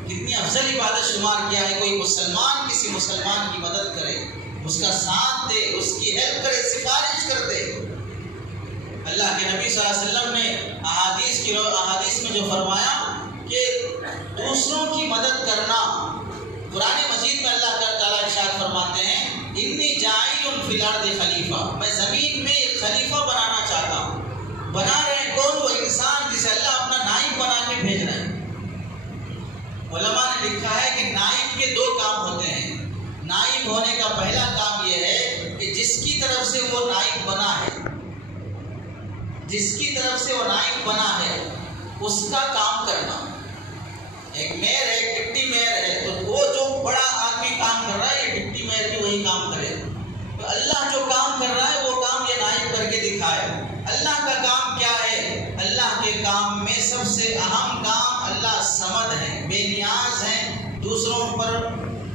کتنی افضل عبادت شمار کیا ہے۔ کوئی مسلمان کسی مسلمان کی مدد کرے، اس کا ساتھ دے، اس کی ہیلپ کرے، سفارش کر دے۔ اللہ کے نبی صلی اللہ علیہ وسلم نے احادیث میں جو فرمایا کہ دوسروں کی مدد کرنا، قرآن مجید میں اللہ تعالیٰ ارشاد فرماتے ہیں انی جاعل فی الارض خلیفہ، میں زمین میں ایک خلیفہ بنانا چاہتا ہوں۔ بنا رہے ہیں کون؟ وہ انسان جسے اللہ اپنا نائب بنا کے بھیج رہے ہیں۔ علماء نے لکھا ہے کہ نائب کے 2 کام ہوتے ہیں۔ نائب ہونے کا پہلا کام یہ ہے کہ جس کی طرف سے وہ نائب بنا ہے، جس کی طرف سے وہ نائب بنا ہے اس کا کام کرنا۔ ایک میئر ہے، ایک ڈپٹی میئر ہے، تو وہ جو بڑا آدمی کام کر رہا ہے یہ ڈپٹی میئر بھی وہی کام کرے۔ تو اللہ جو کام کر رہا ہے وہ کام یہ نائب کر کے دکھائے۔ اللہ کا کام کیا ہے؟ اللہ کے کام میں سب سے اہم کام اللہ صمد ہے، بے نیاز ہیں، دوسروں پر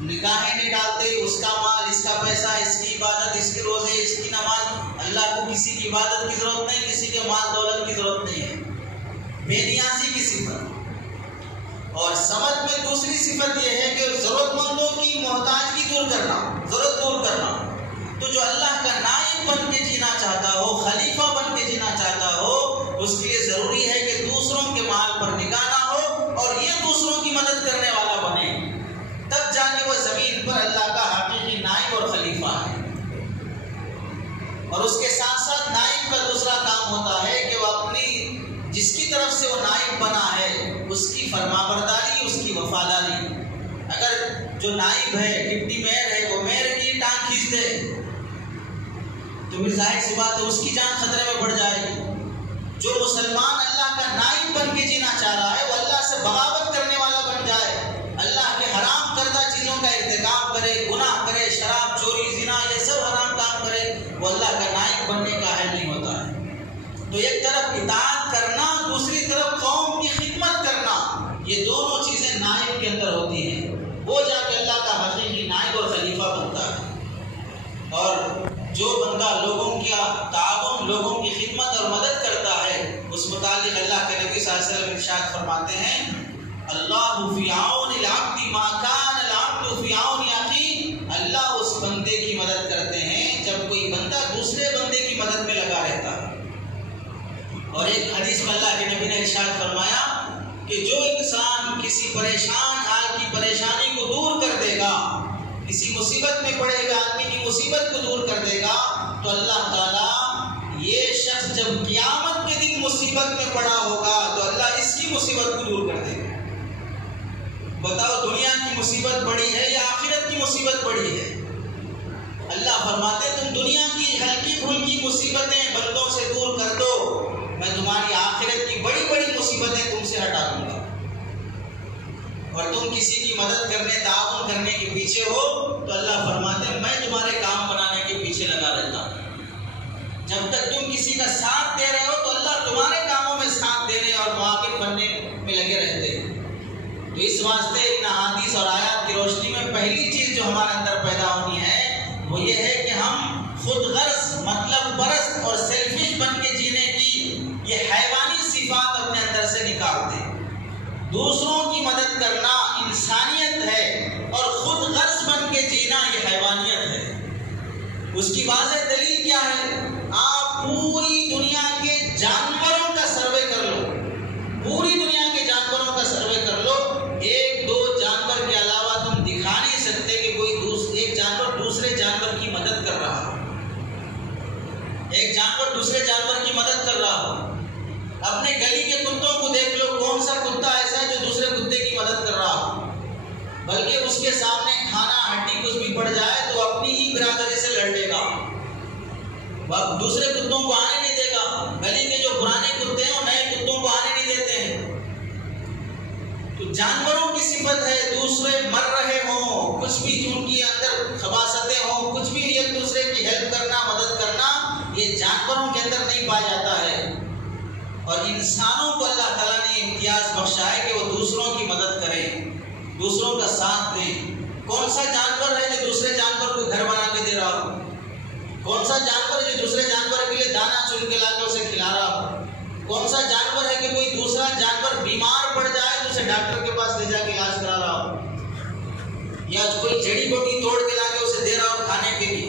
نگاہیں نہیں ڈالتے، اس کا مال، اس کا پیسہ، اس کی عبادت، اس کے روزے، اس کی نماز۔ اللہ کو کسی کی عبادت کی ضرورت نہیں، کسی کے مال دولت کی ضرورت نہیں ہے، بے نیازی کی صفت۔ اور سمجھ میں دوسری صفت یہ ہے کہ ضرورت مندوں کی محتاجگی دور کرنا، ضرورت دور کرنا۔ تو جو اللہ کا نائب بن کے جینا چاہتا ہو، خلیفہ بن کے جینا چاہتا ہو، اس کے لیے ضروری ہے کہ دوسروں کے مال پر نگاہ نہ ہو اور یہ دوسروں کی مدد کرنے والا بنے، تب جا کے وہ زمین پر اللہ کا حقیقی نائب اور خلیفہ ہے۔ اور اس کے ساتھ ساتھ نائب کا دوسرا کام ہوتا ہے کہ وہ اپنی جس کی طرف سے وہ نائب بنا ہے اس کی فرمانبرداری، اس کی وفاداری۔ اگر جو نائب ہے، ڈپٹی میئر ہے، وہ میئر کی ٹانگ کھینچ دے تو پھر ظاہر سی بات ہے اس کی جان خطرے میں پڑ جائے گی۔ جو مسلمان اللہ کا نائب بن کے جینا چاہ رہا ہے وہ اللہ سے بغاوت کرنے والا بن جائے، اللہ کے حرام کردہ چیزوں کا ارتکاب کرے، گناہ کرے، شراب، چوری، زنا، یہ سب حرام کام کرے، وہ اللہ کا نائب بننے کا اہل نہیں ہوتا ہے۔ تو ایک طرف اطاعت کرنا، دوسری طرف قوم کی خدمت کرنا، یہ دونوں چیزیں نائب کے اندر ہوتی ہیں، وہ جا کے اللہ کا حقیقی نائب اور خلیفہ بنتا ہے۔ اور جو بندہ لوگوں کا تعاون، لوگوں کی خدمت اور مدد کرتا ہے، اس متعلق اللہ کے نبی صلی اللہ علیہ وسلم ارشاد فرماتے ہیں اللہ فی عون العبد ما کان العبد فی عون اخیہ، اللہ اس بندے کی مدد کرتے ہیں جب کوئی بندہ دوسرے بندے کی مدد میں لگا رہتا ہے۔ اور ایک حدیث میں اللہ کے نبی نے ارشاد فرمایا کہ جو انسان کسی پریشان حال کی پریشانی کو دور کر دے گا، کسی مصیبت میں پڑے ہوئے آدمی کی مصیبت کو دور کر دے گا، تو اللہ تعالیٰ یہ شخص جب قیامت کے دن مصیبت میں پڑا ہوگا تو اللہ اس کی مصیبت کو دور کر دے گا۔ بتاؤ دنیا کی مصیبت بڑی ہے یا آخرت کی مصیبت بڑی ہے؟ اللہ فرماتے تم دنیا کی ہلکی پھلکی مصیبتیں بندوں سے دور کر دو، میں تمہاری آخرت کی بڑی بڑی مصیبتیں تم سے ہٹا دوں گا۔ اور تم کسی کی مدد کرنے، تعاون کرنے کے پیچھے ہو تو اللہ فرماتے ہیں میں تمہارے کام بنانے کے پیچھے لگا رہتا ہوں۔ جب تک تم کسی کا ساتھ دے رہے ہو تو اللہ تمہارے کاموں میں ساتھ دینے اور معاون بننے میں لگے رہتے ہیں۔ تو اس واسطے ان احادیث اور آیات کی روشنی میں پہلی چیز جو ہمارے اندر پیدا ہونی ہے وہ یہ ہے کہ ہم خود غرض، مطلب پرست اور سیلفش بن کے جینے کی یہ حیوانی صفات اپنے اندر سے نکال دیں۔ دوسروں کی مدد کرنا انسانیت ہے اور خود غرض بن کے جینا یہ حیوانیت ہے۔ اس کی واضح دلیل کیا ہے؟ آپ پوری دنیا کے جانوروں کا سروے کر لو، پوری دنیا کے جانوروں کا سروے کر لو، ایک دو جانور کے علاوہ تم دکھا نہیں سکتے کہ کوئی ایک جانور دوسرے جانور کی مدد کر رہا ہو، ایک جانور دوسرے جانور کی مدد کر رہا ہو۔ اپنے گلی کے کتوں کو دیکھ لو، کون سا کتا ایسا ہے جو دوسرے کتے کی مدد کر رہا ہو؟ بلکہ اس کے سامنے کھانا ہڈی کچھ بھی پڑ جائے تو اپنی ہی برادری سے لڑ لے گا، وہ دوسرے کتوں کو آنے نہیں دے گا۔ گلی کے جو پرانے کتے ہیں وہ نئے کتوں کو آنے نہیں دیتے ہیں۔ تو جانوروں کی صفت ہے دوسرے مر رہے ہوں، کچھ بھی ان کی اندر خباثتیں ہوں، کچھ بھی ایک دوسرے کی ہیلپ کرنا، مدد کرنا، یہ جانوروں کے اندر نہیں پایا جاتا ہے۔ اور انسانوں کو اللہ تعالیٰ نے امتیاز بخشا ہے کہ وہ دوسروں کی مدد کریں، دوسروں کا ساتھ دیں۔ کون سا جانور ہے جو دوسرے جانور کو گھر بنا کے دے رہا ہو؟ کون سا جانور ہے جو دوسرے جانور کے لیے دانا چن کے لا کے اسے کھلا رہا ہو؟ کون سا جانور ہے کہ کوئی دوسرا جانور بیمار پڑ جائے تو اسے ڈاکٹر کے پاس لے جا کے علاج کرا رہا ہو، یا کوئی جڑی بوٹی توڑ کے لا کے اسے دے رہا ہو کھانے کے لیے؟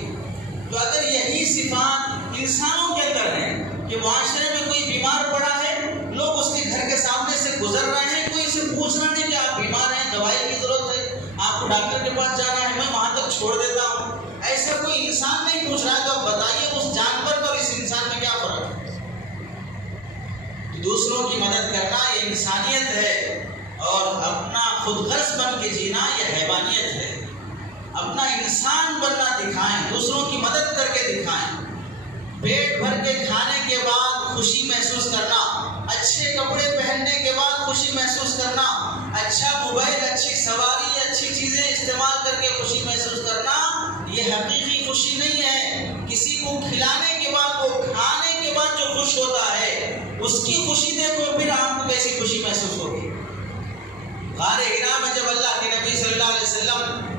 تو اگر یہی صفات انسانوں کے اندر ہیں کہ معاشرے میں کوئی بیمار پڑا ہے، لوگ اس کے گھر کے سامنے سے گزر رہے ہیں، کوئی اسے پوچھنا نہیں کہ آپ بیمار ہیں، دوائی کی ضرورت ہے، آپ کو ڈاکٹر کے پاس جانا ہے، میں وہاں تک چھوڑ دیتا ہوں، ایسا کوئی انسان نہیں پوچھ رہا ہے، تو آپ بتائیے اس جانور اور اس انسان میں کیا فرق ہے؟ دوسروں کی مدد کرنا یہ انسانیت ہے، اور اپنا خود غرض بن کے جینا یہ حیوانیت ہے۔ اپنا انسان بننا دکھائیں، دوسروں کی مدد کر کے دکھائیں، پیٹ بھر کے کھانے کے بعد خوشی محسوس کرنا، اچھے کپڑے پہننے کے بعد خوشی محسوس کرنا، اچھا موبائل، اچھی سواری، اچھی چیزیں استعمال کر کے خوشی محسوس کرنا، یہ حقیقی خوشی نہیں ہے۔ کسی کو کھلانے کے بعد، وہ کھانے کے بعد جو خوش ہوتا ہے اس کی خوشی دیکھو، پھر آپ کو کیسی خوشی محسوس ہوگی۔ غار حرا میں جب اللہ کے نبی صلی اللہ علیہ وسلم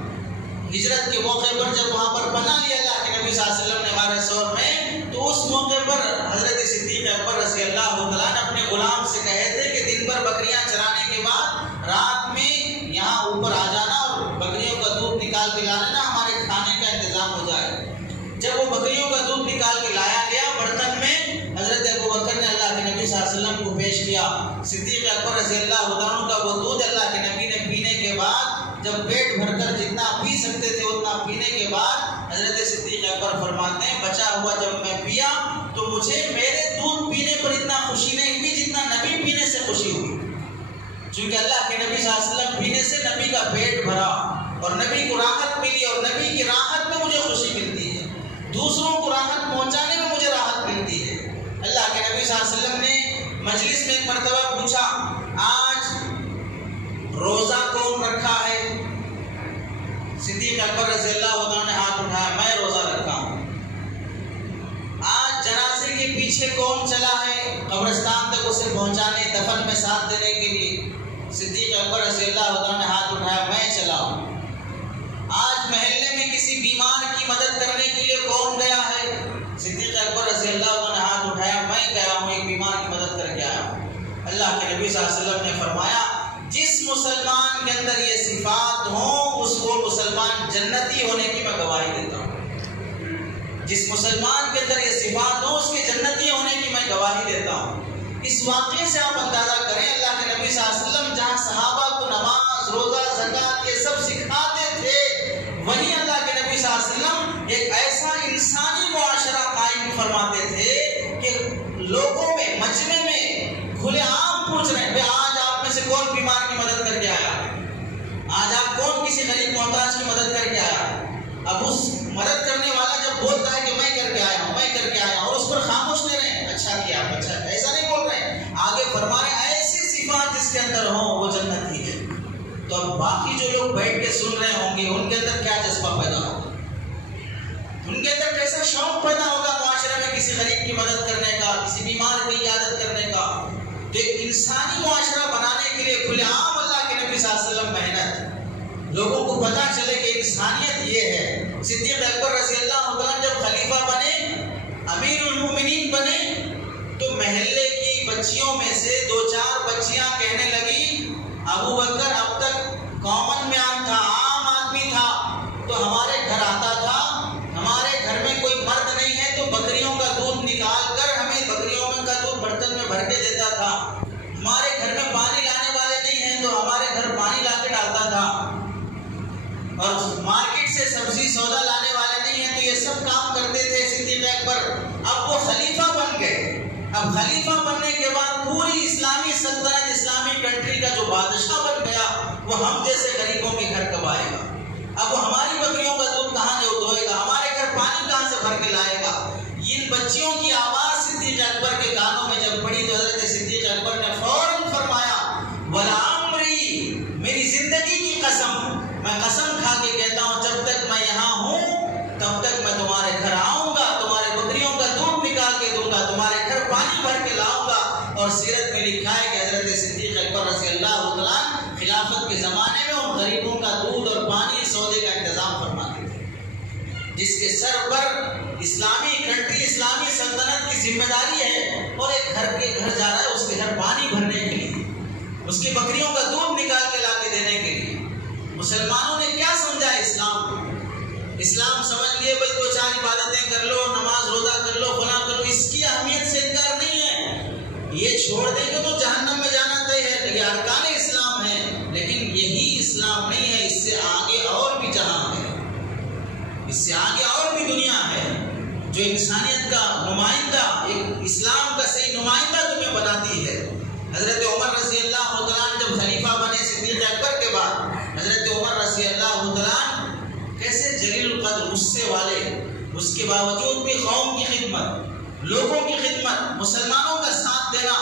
ہجرت کے موقع پر جب وہاں پر پناہ لیا اللہ کے نبی صلی اللہ علیہ وسلم نے غار ثور میں، تو اس موقع پر حضرت صدیق اکبر رضی اللہ تعالیٰ نے اپنے غلام سے کہے تھے کہ دن بھر بکریاں چرانے کے بعد رات میں یہاں اوپر آ جانا اور بکریوں کا دودھ نکال کے لا لینا، ہمارے کھانے کا انتظام ہو جائے۔ جب وہ بکریوں کا دودھ نکال کے لایا گیا برتن میں، حضرت ابوبکر نے اللہ کے نبی صلی اللہ علیہ وسلم کو پیش کیا۔ صدیق اکبر رضی اللہ عنہ کا وہ دودھ اللہ کے نبی نے پینے کے بعد، جب پیٹ بھر کر جتنا پی سکتے تھے اتنا پینے کے بعد، حضرت صدیق اکبر فرماتے ہیں بچا ہوا جب میں پیا تو مجھے میرے دودھ پینے پر اتنا خوشی نہیں ہوئی جتنا نبی پینے سے خوشی ہوئی، چونکہ اللہ کے نبی صلی اللہ علیہ وسلم پینے سے نبی کا پیٹ بھرا اور نبی کو راحت ملی، اور نبی کی راحت میں مجھے خوشی ملتی ہے، دوسروں کو راحت پہنچانے میں مجھے راحت ملتی ہے۔ اللہ کے نبی صلی اللہ علیہ وسلم نے مجلس میں ایک مرتبہ پوچھا، آج روزہ کون رکھا ہے؟ صدیق اکبر رضی اللہ عنہ نے ہاتھ اٹھایا، میں روزہ رکھا ہوں۔ آج جنازے کے پیچھے کون چلا ہے قبرستان تک اسے پہنچانے، دفن میں ساتھ دینے کے لیے؟ صدیق اکبر رضی اللہ عنہ نے ہاتھ اٹھایا، میں چلا ہوں۔ آج محلے میں کسی بیمار کی مدد کرنے کے لیے کون گیا ہے؟ صدیق اکبر رضی اللہ عنہ نے ہاتھ اٹھایا، میں گیا ہوں، ایک بیمار کی مدد کر کے آیا ہوں۔ اللہ کے نبی صلی اللہ علیہ وسلم نے فرمایا، جس مسلمان کے اندر یہ صفات ہوں اس کو مسلمان جنتی ہونے کی میں گواہی دیتا ہوں۔ جس مسلمان کے اندر یہ صفات ہوں اس کے جنتی ہونے کی میں گواہی دیتا ہوں۔ اس واقعے سے آپ اندازہ کریں، اللہ کے نبی صلی اللہ علیہ وسلم جہاں صحابہ کو نماز، روزہ، زکوٰۃ یہ سب سکھاتے تھے، وہیں اللہ کے نبی صلی اللہ علیہ وسلم ایک ایسا انسانی معاشرہ قائم فرماتے تھے کہ لوگوں میں، مجمع میں کھلے عام پوچھ رہے ہیں، آج آپ میں سے کون بیمار کی مدد کر کے آیا؟ آج آپ کون کسی غریب محتاج کی مدد کر کے آیا؟ اب اس مدد کرنے والا جب بولتا ہے کہ میں کر کے آیا ہوں، میں کر کے آیا ہوں، اور اس پر خاموش نہیں رہے، اچھا کیا، اچھا، ایسا نہیں بول رہے ہیں، آگے فرما رہے ہیں ایسی صفات جس کے اندر ہوں وہ جنتی ہے۔ تو اب باقی جو لوگ بیٹھ کے سن رہے ہوں گے ان کے اندر کیا جذبہ پیدا ہوگا، ان کے اندر کیسا شوق پیدا ہوگا معاشرے میں کسی غریب کی مدد کرنے کا، کسی بیمار کی عیادت کرنے کا۔ تو ایک انسانی معاشرہ بنانے کے لیے کھلے عام اللہ کے نبی صلی اللہ علیہ وسلم محنت، لوگوں کو پتہ چلے کہ انسانیت یہ ہے۔ صدیق اکبر رضی اللہ عنہ جب خلیفہ بنے، امیر المومنین بنے، تو محلے کی بچیوں میں سے 2-4 بچیاں کہنے لگی، ابو بکر اب تک کامن مین تھا، عام آدمی تھا، تو ہمارے گھر آتا تھا، ہمارے گھر میں کوئی مرد نہیں ہے تو بکریوں کا دودھ نکال کر ہمیں بکریوں کا دودھ برتن میں بھر کے دیتا تھا، ہمارے گھر میں پانی لانے والے نہیں ہیں تو ہمارے گھر پانی لا کے ڈالتا تھا، اور مارکیٹ سے سبزی سودا لانے والے نہیں ہیں تو یہ سب کام کرتے تھے صدیق اکبر۔ اب وہ خلیفہ بن گئے، اب خلیفہ بننے کے بعد پوری اسلامی سلطنت، اسلامی کنٹری کا جو بادشاہ بن گیا، وہ ہم جیسے غریبوں کے گھر کب آئے گا؟ اب وہ ہماری بکریوں کا دودھ کہاں سے دھوئے گا؟ ہمارے گھر پانی کہاں سے بھر کے لائے گا؟ ان بچیوں کی آواز صدیق اکبر کے کانوں میں جب پڑی تو حضرت صدیق اکبر نے فوراً فرمایا، وَلَعَمْرِي، میری زندگی کی قسم، میں قسم کھا کے کہتا ہوں جب تک میں یہاں ہوں تب تک میں تمہارے گھر آؤں گا، تمہارے بکریوں کا دودھ نکال کے دوں گا، تمہارے گھر پانی بھر کے لاؤں گا۔ اور سیرت میں لکھا ہے کہ حضرت صدیق اکبر رضی اللہ عنہ خلافت کے زمانے میں ان غریبوں کا دودھ اور پانی سودے کا انتظام فرماتے تھے۔ جس کے سر پر اسلامی کنٹری اسلامی سلطنت کی ذمہ داری ہے، اور ایک گھر جا رہا ہے اس کے گھر پانی بھرنے کے لیے، اس کی بکریوں کا دودھ نکال کے لا کے دینے کے لیے۔ مسلمانوں نے کیا سمجھا اسلام کو؟ اسلام سمجھ لیے بھائی 2-4 عبادتیں کر لو، نماز روزہ کر لو، فلاں کر لو، اس کی اہمیت سے انکار نہیں ہے، یہ چھوڑ دیں گے تو جہنم میں جانا طے ہے، یہ ارکان اسلام ہے، لیکن یہی اسلام نہیں ہے، اس سے آگے اور بھی جہاں ہے، اس سے آگے اور بھی دنیا ہے جو انسانیت کا نمائندہ، ایک اسلام کا صحیح نمائندہ تمہیں بناتی ہے۔ حضرت عمر رضی اللہ تعالیٰ جب خلیفہ بنے صدیق اکبر کے بعد، حضرت عمر رضی اللہ تعالیٰ کیسے جلیل القدر غصے والے، اس کے باوجود بھی قوم کی خدمت، لوگوں کی خدمت، مسلمانوں کا ساتھ دینا۔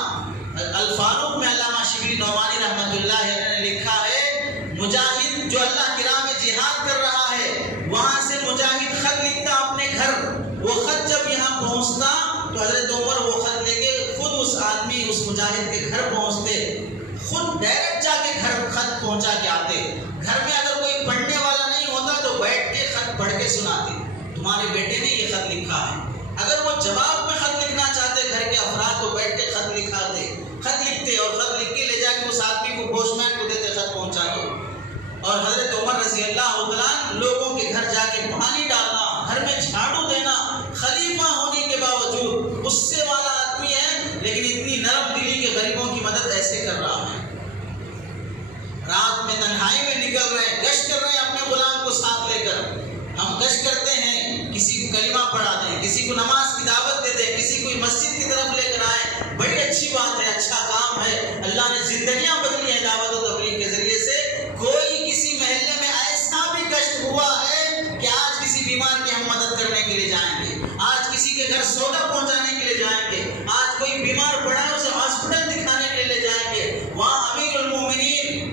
الفاروق میں علامہ شبلی نعمانی رحمۃ اللہ علیہ نے لکھا ہے، مجاہد جو اللہ کی راہ میں جہاد کر رہا ہے، وہاں سے مجاہد خط لکھتا اپنے گھر، وہ خط جب یہاں پہنچتا تو حضرت عمر وہ خط لے کے خود اس آدمی اس مجاہد کے گھر پہنچتے، خود ڈائریکٹ جا کے گھر خط پہنچا کے آتے۔ گھر میں اگر کوئی پڑھنے والا نہیں ہوتا تو بیٹھ کے خط پڑھ کے سناتے، تمہارے بیٹے نے یہ خط لکھا ہے۔ اگر وہ جواب میں خط لکھنا چاہتے گھر کے افراد تو بیٹھ کے خط لکھتے اور خط لکھ کے لے جا کے اس آدمی کو پوسٹ مین کو دیتے، خط پہنچا دو۔ اور حضرت عمر رضی اللہ عنہ لوگوں کے گھر جا کے پانی ڈالنا، گھر میں جھاڑو دینا، خلیفہ ہونے کے باوجود غصے والا آدمی ہے، لیکن اتنی نرم دلی کے غریبوں کی مدد ایسے کر رہا ہے۔ رات میں تنہائی میں نکل رہے ہیں، گشت کر رہے ہیں اپنے غلام کو ساتھ لے کر۔ ہم گشت کرتے ہیں، کسی کو کلمہ پڑھا دیں، کسی کو نماز کی دعوت دے دیں، کسی کو مسجد کی طرف لے کر آئیں، بڑی اچھی بات ہے، اچھا کام ہے، اللہ نے زندگیاں بدلی ہیں دعوت و تبلیغ کے ذریعے سے۔ کوئی کسی محلے میں ایسا بھی گشت ہوا ہے کہ آج کسی بیمار کی ہم مدد کرنے کے لیے جائیں گے، آج کسی کے گھر سودا پہنچانے کے لیے جائیں گے، آج کوئی بیمار پڑا ہے اسے ہاسپٹل دکھانے کے لیے جائیں گے۔ وہاں امیر المومنین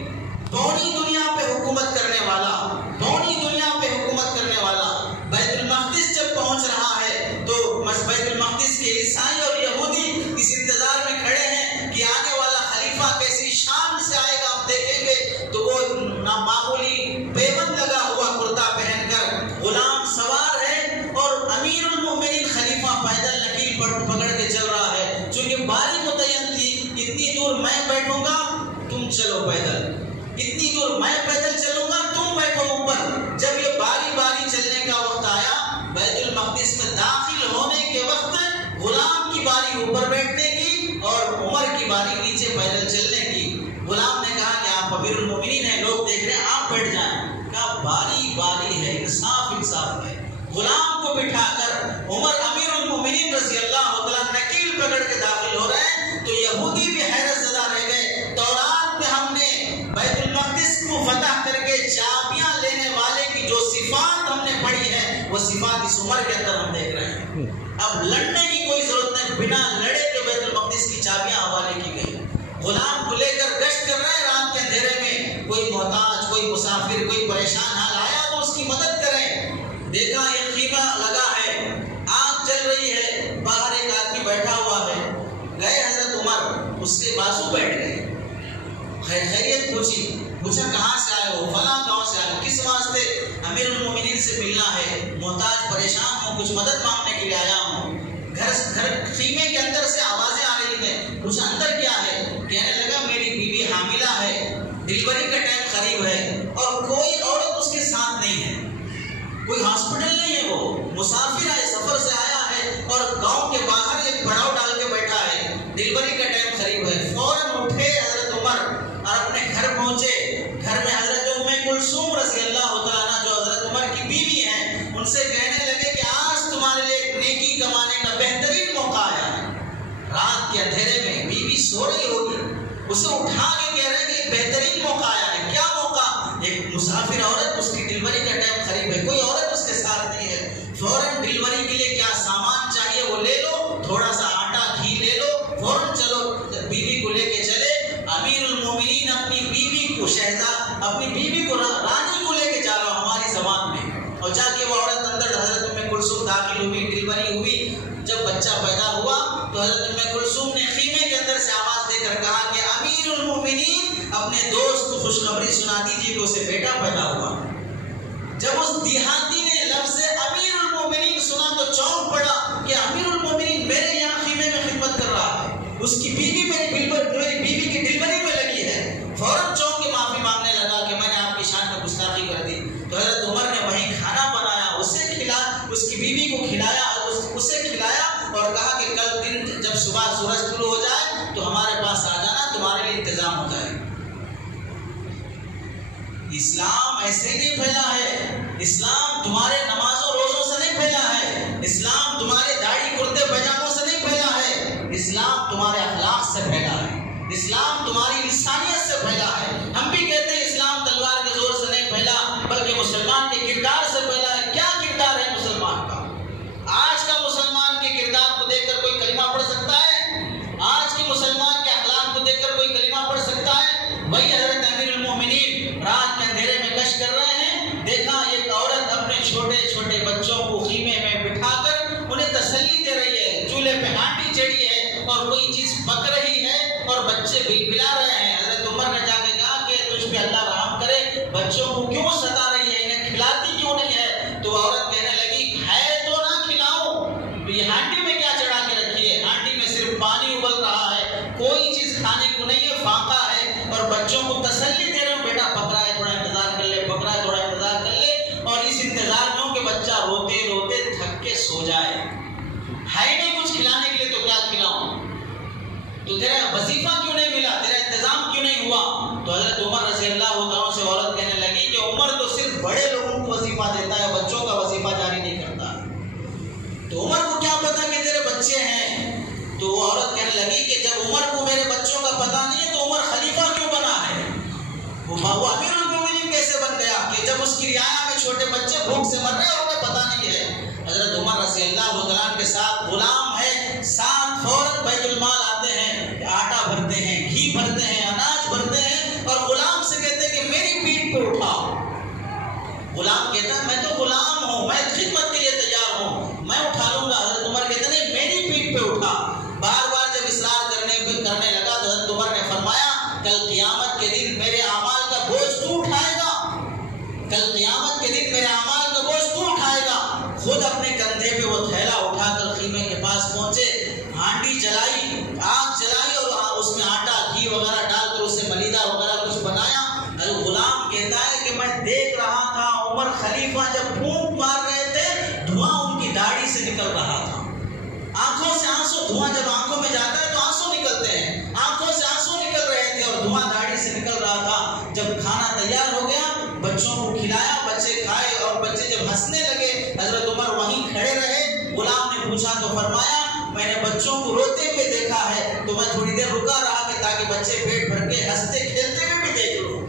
بونی دنیا پہ حکومت کرنے والا، بونی دنیا پہ حکومت کرنے والا بیت المقدس جب پہنچ رہا ہے تو بیت المقدس کے عیسائی اور یہودی اس انتظار میں کھڑے ہیں کہ آنے والا خلیفہ کیسی شان سے آئے گا، ہم دیکھیں گے تو وہ معمولی پیبند لگا ہوا کرتا پہن کر غلام سوار ہے، اور امیر المومنین خلیفہ پیدل نکیل پکڑ کے چل رہا ہے، چونکہ باری متعین تھی، اتنی دور میں بیٹھوں گا تم چلو پیدل، اتنی دور میں پیدل چلوں گا تم بیٹھو اوپر۔ جب یہ باری باری چلنے کا وقت آیا، بیت المقدس میں داخل ہونے کے وقت غلام کی باری اوپر بیٹھنے کی اور عمر کی باری نیچے پیدل چلنے کی۔ غلام نے کہا کہ آپ امیر المومنین ہیں، لوگ دیکھ رہے ہیں، آپ بیٹھ جائیں۔ کہا باری باری ہے، انصاف ہے۔ غلام کو بٹھا کر عمر امیر المومنین رضی اللہ تعالیٰ نکیل پکڑ کے داخل ہو رہے ہیں تو یہودی بھی حیرت زدہ رہ گئے۔ تورات میں ہم نے بیت المقدس کو فتح کر کے چابیاں لینے والے کی جو صفات ہم نے پڑھی ہے وہ صفات اس عمر کے اندر ہم دیکھ رہے ہیں۔ اب لڑنے کی کوئی ضرورت نہیں، بنا لڑے کے بیت المقدس کی چابیاں حوالے کی گئی۔ غلام کو لے کر گشت کر رہے ہیں رات کے اندھیرے میں، کوئی محتاج، کوئی مسافر، کوئی پریشان حال آیا تو اس کی مدد کریں۔ دیکھا یہ خیمہ لگا ہے، آگ جل رہی ہے، باہر ایک آدمی بیٹھا ہوا ہے، گئے حضرت عمر اس کے بازو بیٹھ گئے، خیریت پوچھا کہاں سے آئے ہو؟ فلاں گاؤں سے آئے ہو، کس واسطے؟ امیر المومنین سے ملنا ہے، محتاج پریشان ہوں، کچھ مدد مانگنے کے لیے آیا ہوں۔ گھر خیمے کے اندر سے آوازیں آ رہی ہیں، کچھ اندر کیا ہے؟ کہنے لگا میری بیوی حاملہ ہے، ڈلیوری کا ٹائم قریب ہے، اور کوئی عورت اس کے ساتھ نہیں ہے، کوئی ہاسپٹل نہیں ہے، وہ مسافر ہے، سفر سے آیا ہے، اور گاؤں کے باہر ایک پڑاؤ ڈال کے بیٹھا ہے، ڈلیوری کا ٹائم قریب ہے۔ فوراً اٹھے حضرت عمر اور اپنے گھر پہنچے۔ گھر میں حضرت ام کلثوم رضی اللہ تعالیٰ جو حضرت عمر کی بیوی ہیں، ان سے کہنے لگے کہ آج تمہارے لیے ایک نیکی کمانے کا بہترین موقع آیا ہے۔ رات کے اندھیرے میں بیوی سو رہی ہوگی، اسے اٹھا کے کہہ رہے کہ ایک بہترین موقع آیا ہے۔ کیا موقع؟ ایک مسافر عورت، اس کی ڈلیوری کا ٹائم قریب ہے، کوئی عورت اس کے ساتھ نہیں ہے، فوراً ڈلیوری کے لیے کیا سامان چاہیے وہ لے لو، تھوڑا سا آٹا گھی لے لو، فوراً چلو بیوی کو لے کے چلے۔ امیر المومنین اپنی بیوی کو اپنی بیوی کو رانی کو لے کے جا رہا ہماری زبان میں، اور جا کے وہ عورت اندر حضرت ام کلثوم داخل ہوئی، ڈلیوری ہوئی۔ جب بچہ پیدا ہوا تو حضرت ام کلثوم نے خیمے کے اندر سے آواز دے کر کہا کہ امیر المومنین اپنے دوست کو خوشخبری سنا دیجیے کہ اسے بیٹا پیدا ہوا۔ جب اس دیہاتی نے لفظ امیر تو چونک پڑا کہ امیر المومنین میرے یہاں خیمے میں خدمت کر رہا ہے، اس کی بیوی میری بیوی کی ڈلیوری میں لگی ہے، فوراً چونک کے معافی مانگنے لگا کہ میں نے آپ کی شان میں گستاخی کر دی۔ تو حضرت عمر نے وہیں کھانا بنایا، اس کی بیوی کو کھلایا، اسے کھلایا اور کہا کہ کل دن جب صبح سورج طلوع ہو جائے تو ہمارے پاس آ جانا، تمہارے لیے انتظام ہو جائے۔ اسلام ایسے ہی نہیں پھیلا ہے، اسلام تمہارے نماز و روزوں سے نہیں پھیلا ہے، اسلام تمہارے داڑھی کرتے پاجاموں سے نہیں پھیلا ہے، اسلام تمہارے اخلاق سے پھیلا ہے، اسلام تمہاری انسانیت سے پھیلا ہے۔ ہم بھی کہتے ہیں اسلام تلوار کے زور سے نہیں پھیلا بلکہ مسلمان کے کردار سے پھیلا ہے۔ کیا کردار ہے مسلمان کا؟ آج کا مسلمان کے کردار کو دیکھ کر کوئی کلمہ پڑھ سکتا ہے؟ آج کے مسلمان کے اخلاق کو دیکھ کر کوئی کلمہ پڑھ سکتا ہے؟ وہی حضرت امیر المومنین رات کے اندھیرے میں گشت کر رہے ہیں، دیکھا ایک عورت اپنے چھوٹے چھوٹے بچوں کو خیمے میں بٹھا کر انہیں تسلی دے رہی ہے، چولہے پہ ہانڈی چڑھی ہے اور کوئی چیز پک رہی ہے اور بچے بلبلا رہے ہیں۔ حضرت عمر نے جا کے کہا کہ تجھ پہ اللہ رحم کرے، بچوں کو کیوں ستا رہی ہے، انہیں کھلاتی کیوں نہیں ہے؟ تو عورت کہنے لگی ہے تو نہ کھلاؤ، یہ ہانڈی میں کیا چڑھا کے رکھی ہے؟ ہانڈی میں صرف پانی ابل رہا ہے، کوئی چیز کھانے کو نہیں ہے، فاقہ ہے، اور بچوں کو تسلی دے رہے ہوں، بیٹا پک رہا ہے تھوڑا انتظار کر لے، پک رہا ہے تھوڑا انتظار کر لے، اور اس انتظار میں ہو کہ بچہ روتے روتے تھک کے سو جائے، ہے ہی نہیں کچھ کھلانے کے لیے تو کیا کھلاؤں؟ تو تیرا وظیفہ کیوں نہیں ملا، تیرا انتظام کیوں نہیں ہوا؟ تو حضرت عمر رضی اللہ عنہ سے عورت کہنے لگی کہ عمر تو صرف بڑے لوگوں کو وظیفہ دیتا ہے، بچوں کا وظیفہ جاری نہیں کرتا۔ تو عمر کو کیا پتا کہ تیرے بچے ہیں؟ تو وہ عورت کہنے لگی کہ جب عمر کو میرے بچوں کا پتا نہیں ہے تو عمر خلیفہ کیوں بنا ہے؟ وہ امیر المومنین کیسے بن گیا کہ جب اس کی رعایا میں چھوٹے بچے بھوک سے مر رہے ہیں اور انہیں پتا نہیں ہے؟ حضرت عمر رضی اللہ عنہ کے ساتھ غلام ہے، ساتھ فوراً بیت المال آتے ہیں، آٹا بھرتے ہیں، گھی بھرتے ہیں، اناج بھرتے ہیں، اور غلام سے کہتے ہیں کہ میری پیٹھ پہ اٹھاؤ۔ غلام کہتا ہے میں تو غلام ہوں، میں خدمت کے لیے تیار ہوں، میں اٹھا لوں گا۔ حضرت عمر کہتے ہیں نہیں، میری پیٹھ پہ اٹھا۔ بار بار جب اصرار کرنے لگا تو حضرت عمر نے فرمایا کل قیامت کے دن میرے اعمال کا بوجھ تو اٹھائے گا، کل قیامت کے دن میرے اعمال کا بوجھ تو اٹھائے گا۔ خود اپنے کندھے پہ وہ تھیلا اٹھا کر خیمے کے پاس پہنچے، ہانڈی جلائی، آگ جلائی اور اس میں آٹا گھی وغیرہ ڈال کر اسے ملیدہ وغیرہ کچھ بنایا۔ غلام کہتا ہے کہ میں دیکھ رہا تھا عمر خلیفہ جب پھونک مار رہے تھے دھواں ان کی داڑھی سے نکل رہا تھا، آنکھوں سے آنسو، دھواں جب آنکھوں میں جاتا ہے تو آنسو نکلتے ہیں، آنکھوں سے آنسو نکل رہے تھے اور دھواں داڑھی سے نکل رہا تھا۔ جب کھانا تیار ہو گیا بچوں کو کھلایا، بچے کھائے اور بچے جب ہنسنے لگے حضرت عمر وہیں کھڑے رہے۔ غلام نے پوچھا تو فرمایا میں نے بچوں کو روتے ہوئے دیکھا ہے تو میں تھوڑی دیر رکا رہا کہ تاکہ بچے پیٹ بھر کے ہنستے کھیلتے ہوئے بھی دیکھ لوں۔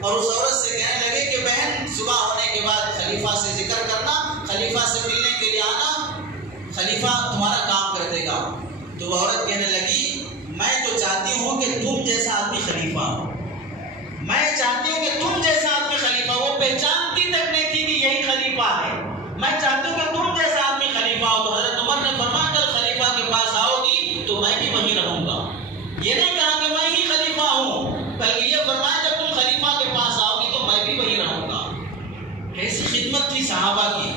اور اس عورت سے کہنے لگے کہ بہن صبح ہونے کے بعد خلیفہ سے ذکر کرنا، خلیفہ سے ملنے کے لیے آنا، خلیفہ تمہارا کام کر دے گا۔ تو وہ عورت کہنے لگی میں تو چاہتی ہوں کہ تم جیسا آدمی خلیفہ ہو، میں چاہتی ہوں کہ تم جیسا آدمی خلیفہ ہو۔ وہ پہچانتی تک نہیں تھی کہ یہی خلیفہ ہے، میں چاہتی ہوں کہ تم جیسا آدمی خلیفہ ہو۔ تو حضرت عمر نے فرمایا کل خلیفہ کے پاس آؤ گی تو میں بھی وہیں رہوں گا۔ یہ نہیں کہا کہ میں ہی خلیفہ ہوں، بلکہ یہ فرمایا جب تم خلیفہ کے پاس آؤ گی تو میں بھی وہیں رہوں گا۔ کیسی خدمت تھی صحابہ کی۔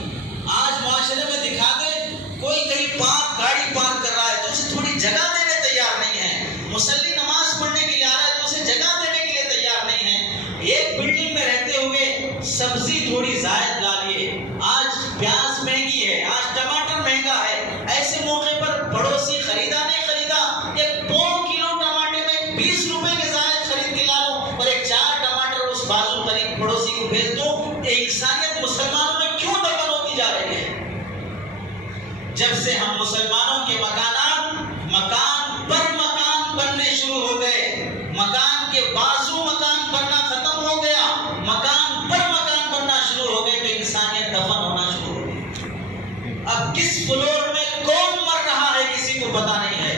آج معاشرے میں دکھا دے کوئی کہیں گاڑی پارک کر رہا ہے تو اسے تھوڑی جگہ دینے تیار نہیں ہے، مصلی نماز پڑھنے کے لیے آ رہا ہے تو اسے جگہ دینے کے لیے تیار نہیں ہے۔ ایک بلڈنگ میں رہتے ہوئے سبزی تھوڑی زائد ڈالیے، آج پیاز مہنگی ہے، آج ٹماٹر مہنگا ہے، ایسے موقع پر پڑوسی خریدا نہیں خریدا، ایک 2 کلو ٹماٹر میں 20 روپے کے زائد خرید کے لا لو اور ایک 4 ٹماٹر اس بازو خرید پڑوسی کو بھیج دو۔ انسانیت مسلمانوں میں کیوں دفن ہوتی جا رہی ہے؟ جب سے ہم مسلمانوں کے مکانات مکان پر مکان بننے شروع ہو گئے، مکان کے بازو مکان بننا ختم ہو گیا، مکان پر مکان بننا شروع ہو گئے تو انسانیت دفن ہونا شروع ہو گئی۔ اب کس فلور میں کون مر رہا ہے کسی کو پتا نہیں ہے۔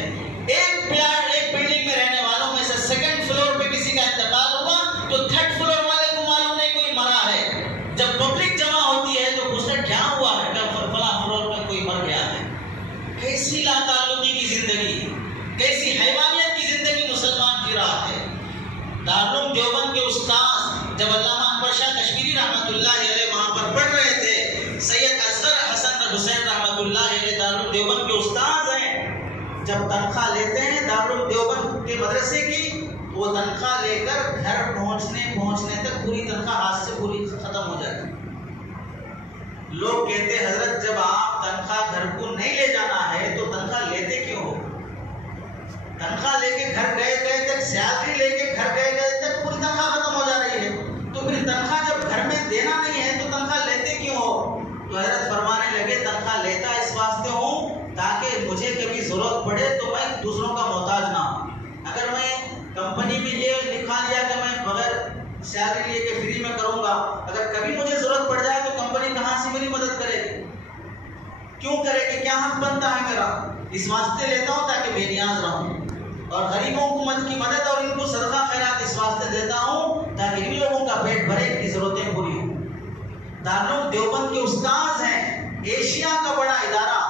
ایک بلڈنگ میں رہنے والوں میں سے 2nd فلور پہ کسی کا انتقال ہوا تو 3rd فلور والے کو معلوم نہیں کوئی مرا ہے۔ جب پبلک جمع ہوتی ہے تو پوچھتے کیا ہوا ہے، فلاں فلور میں کوئی مر گیا ہے۔ کیسی لا تعلقی کی زندگی، کیسی حیوانیت کی زندگی مسلمان جی رہا ہے۔ دارالعلوم دیوبند کے استاد جب علامہ اکبر شاہ کشمیری رحمۃ اللہ علیہ وہاں پر پڑھ رہے تھے، سید اصغر حسن حسین رحمۃ اللہ وہ تنخواہ لے کر گھر پہنچنے تک پوری تنخواہ ہاتھ سے پوری ختم ہو جاتی. لوگ کہتے حضرت جب آپ تنخواہ گھر کو نہیں لے جانا ہے تو تنخواہ لیتے کیوں ہو؟ تنخواہ لے کے گھر گئے تک، سیلری لے کے گھر گئے تک پوری تنخواہ ختم ہو جا رہی ہے، تو پھر تنخواہ جب گھر میں دینا نہیں ہے تو تنخواہ لیتے کیوں ہو؟ تو حضرت فرمانے لگے تنخواہ لیتا اس واسطے ہوں تاکہ مجھے کبھی ضرورت پڑے تو میں دوسروں کا محتاج نہ ہوں. اگر میں کمپنی میں یہ لکھا لیا کہ میں بغیر سیلری لے کے فری میں کروں گا، اگر کبھی مجھے ضرورت پڑ جائے تو کمپنی کہاں سے میری مدد کرے گی؟ کیوں کرے گی؟ کیا حق بنتا ہے میرا؟ اس واسطے لیتا ہوں تاکہ بے نیاز رہوں، اور غریبوں کی مدد اور ان کو صدقہ خیرات اس واسطے دیتا ہوں تاکہ ان لوگوں کا پیٹ بھرے، ان کی ضرورتیں پوری ہوں. دارالعلوم دیوبند کے استاذ ہیں، ایشیا کا بڑا ادارہ،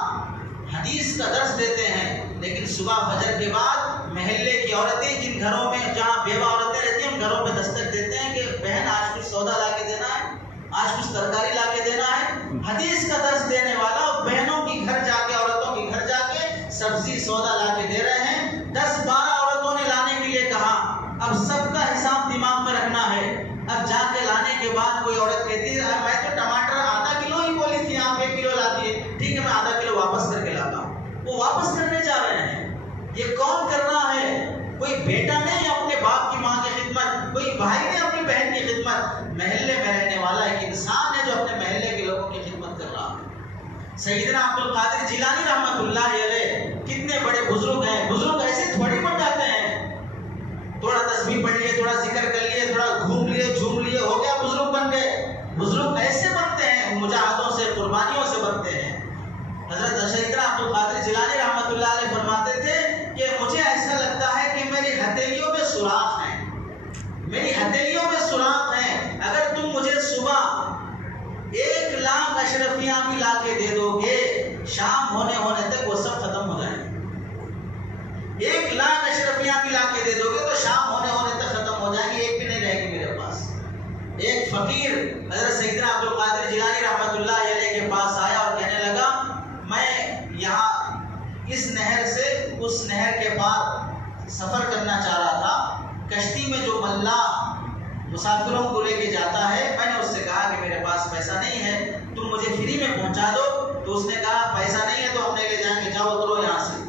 حدیث کا درس دیتے ہیں، لیکن صبح فجر کے بعد محلے کی عورتیں جن گھروں میں جہاں بیوہ عورتیں رہتی ہیں ان گھروں پہ دستک دیتے ہیں کہ بہن آج کچھ سودا لا کے دینا ہے، آج کچھ ترکاری لا کے دینا ہے. حدیث کا درس دینے والا بہنوں کی گھر جا کے، عورتوں کی گھر جا کے سبزی سودا لا کے دے رہے ہیں. 10-12 عورتوں نے لانے کے لیے کہا، اب سب کا حساب دماغ میں رکھنا ہے. اب جا کے لانے کے بعد کوئی عورت کہتی ہے میں تو ٹماٹر آدھا کلو ہی بولی تھی، آپ 1 کلو لاتی ہے، ٹھیک ہے میں آدھا کلو واپس کر کے لاتا ہوں. وہ واپس کرنے جا رہے ہیں. یہ کون کر رہا ہے؟ کوئی بیٹا نہیں اپنے باپ کی ماں کی خدمت، کوئی بھائی نہیں اپنی بہن کی خدمت، محلے میں رہنے والا ایک انسان ہے جو اپنے محلے کے لوگوں کی خدمت کر رہا ہے. سیدنا عبد القادر جیلانی رحمۃ اللہ علیہ کتنے بڑے بزرگ ہیں. بزرگ ایسے تھوڑی بن جاتے ہیں، تھوڑا تسبیح پڑھ لیے، تھوڑا ذکر کر لیے، تھوڑا گھوم لیے جھوم لیے، ہو گیا بزرگ بن گئے. بزرگ ایسے بنتے ہیں، مجاہدوں سے قربانیوں سے بنتے ہیں. حضرت سیدنا عبد القادر جیلانی رحمۃ اللہ علیہ فرماتے تھے کہ مجھے ایسا لگتا ہے کہ میری ہتھیلیوں میں سوراخ ہیں، میری ہتھیلیوں میں سوراخ ہیں. اگر تم مجھے صبح 1 لاکھ اشرفیاں بھی لا کے دے دو گے، شام ہونے تک وہ سب ختم ہو جائیں گے. 1 لاکھ اشرفیاں بھی لا کے دے دو گے تو شام ہونے تک ختم ہو جائیں گے، ایک بھی نہیں رہے گی میرے پاس. ایک فقیر حضرت سیدنا عبد القادر جیلانی رحمۃ اللہ علیہ کے پاس آیا اور کہنے لگا میں یہاں اس نہر سے اس نہر کے پار سفر کرنا چاہ رہا تھا. کشتی میں جو ملاح مسافروں کو لے کے جاتا ہے، میں نے اس سے کہا کہ میرے پاس پیسہ نہیں ہے، تم مجھے فری میں پہنچا دو. تو اس نے کہا پیسہ نہیں ہے تو ہم نہیں لے جائیں گے، جاؤ اترو یہاں سے.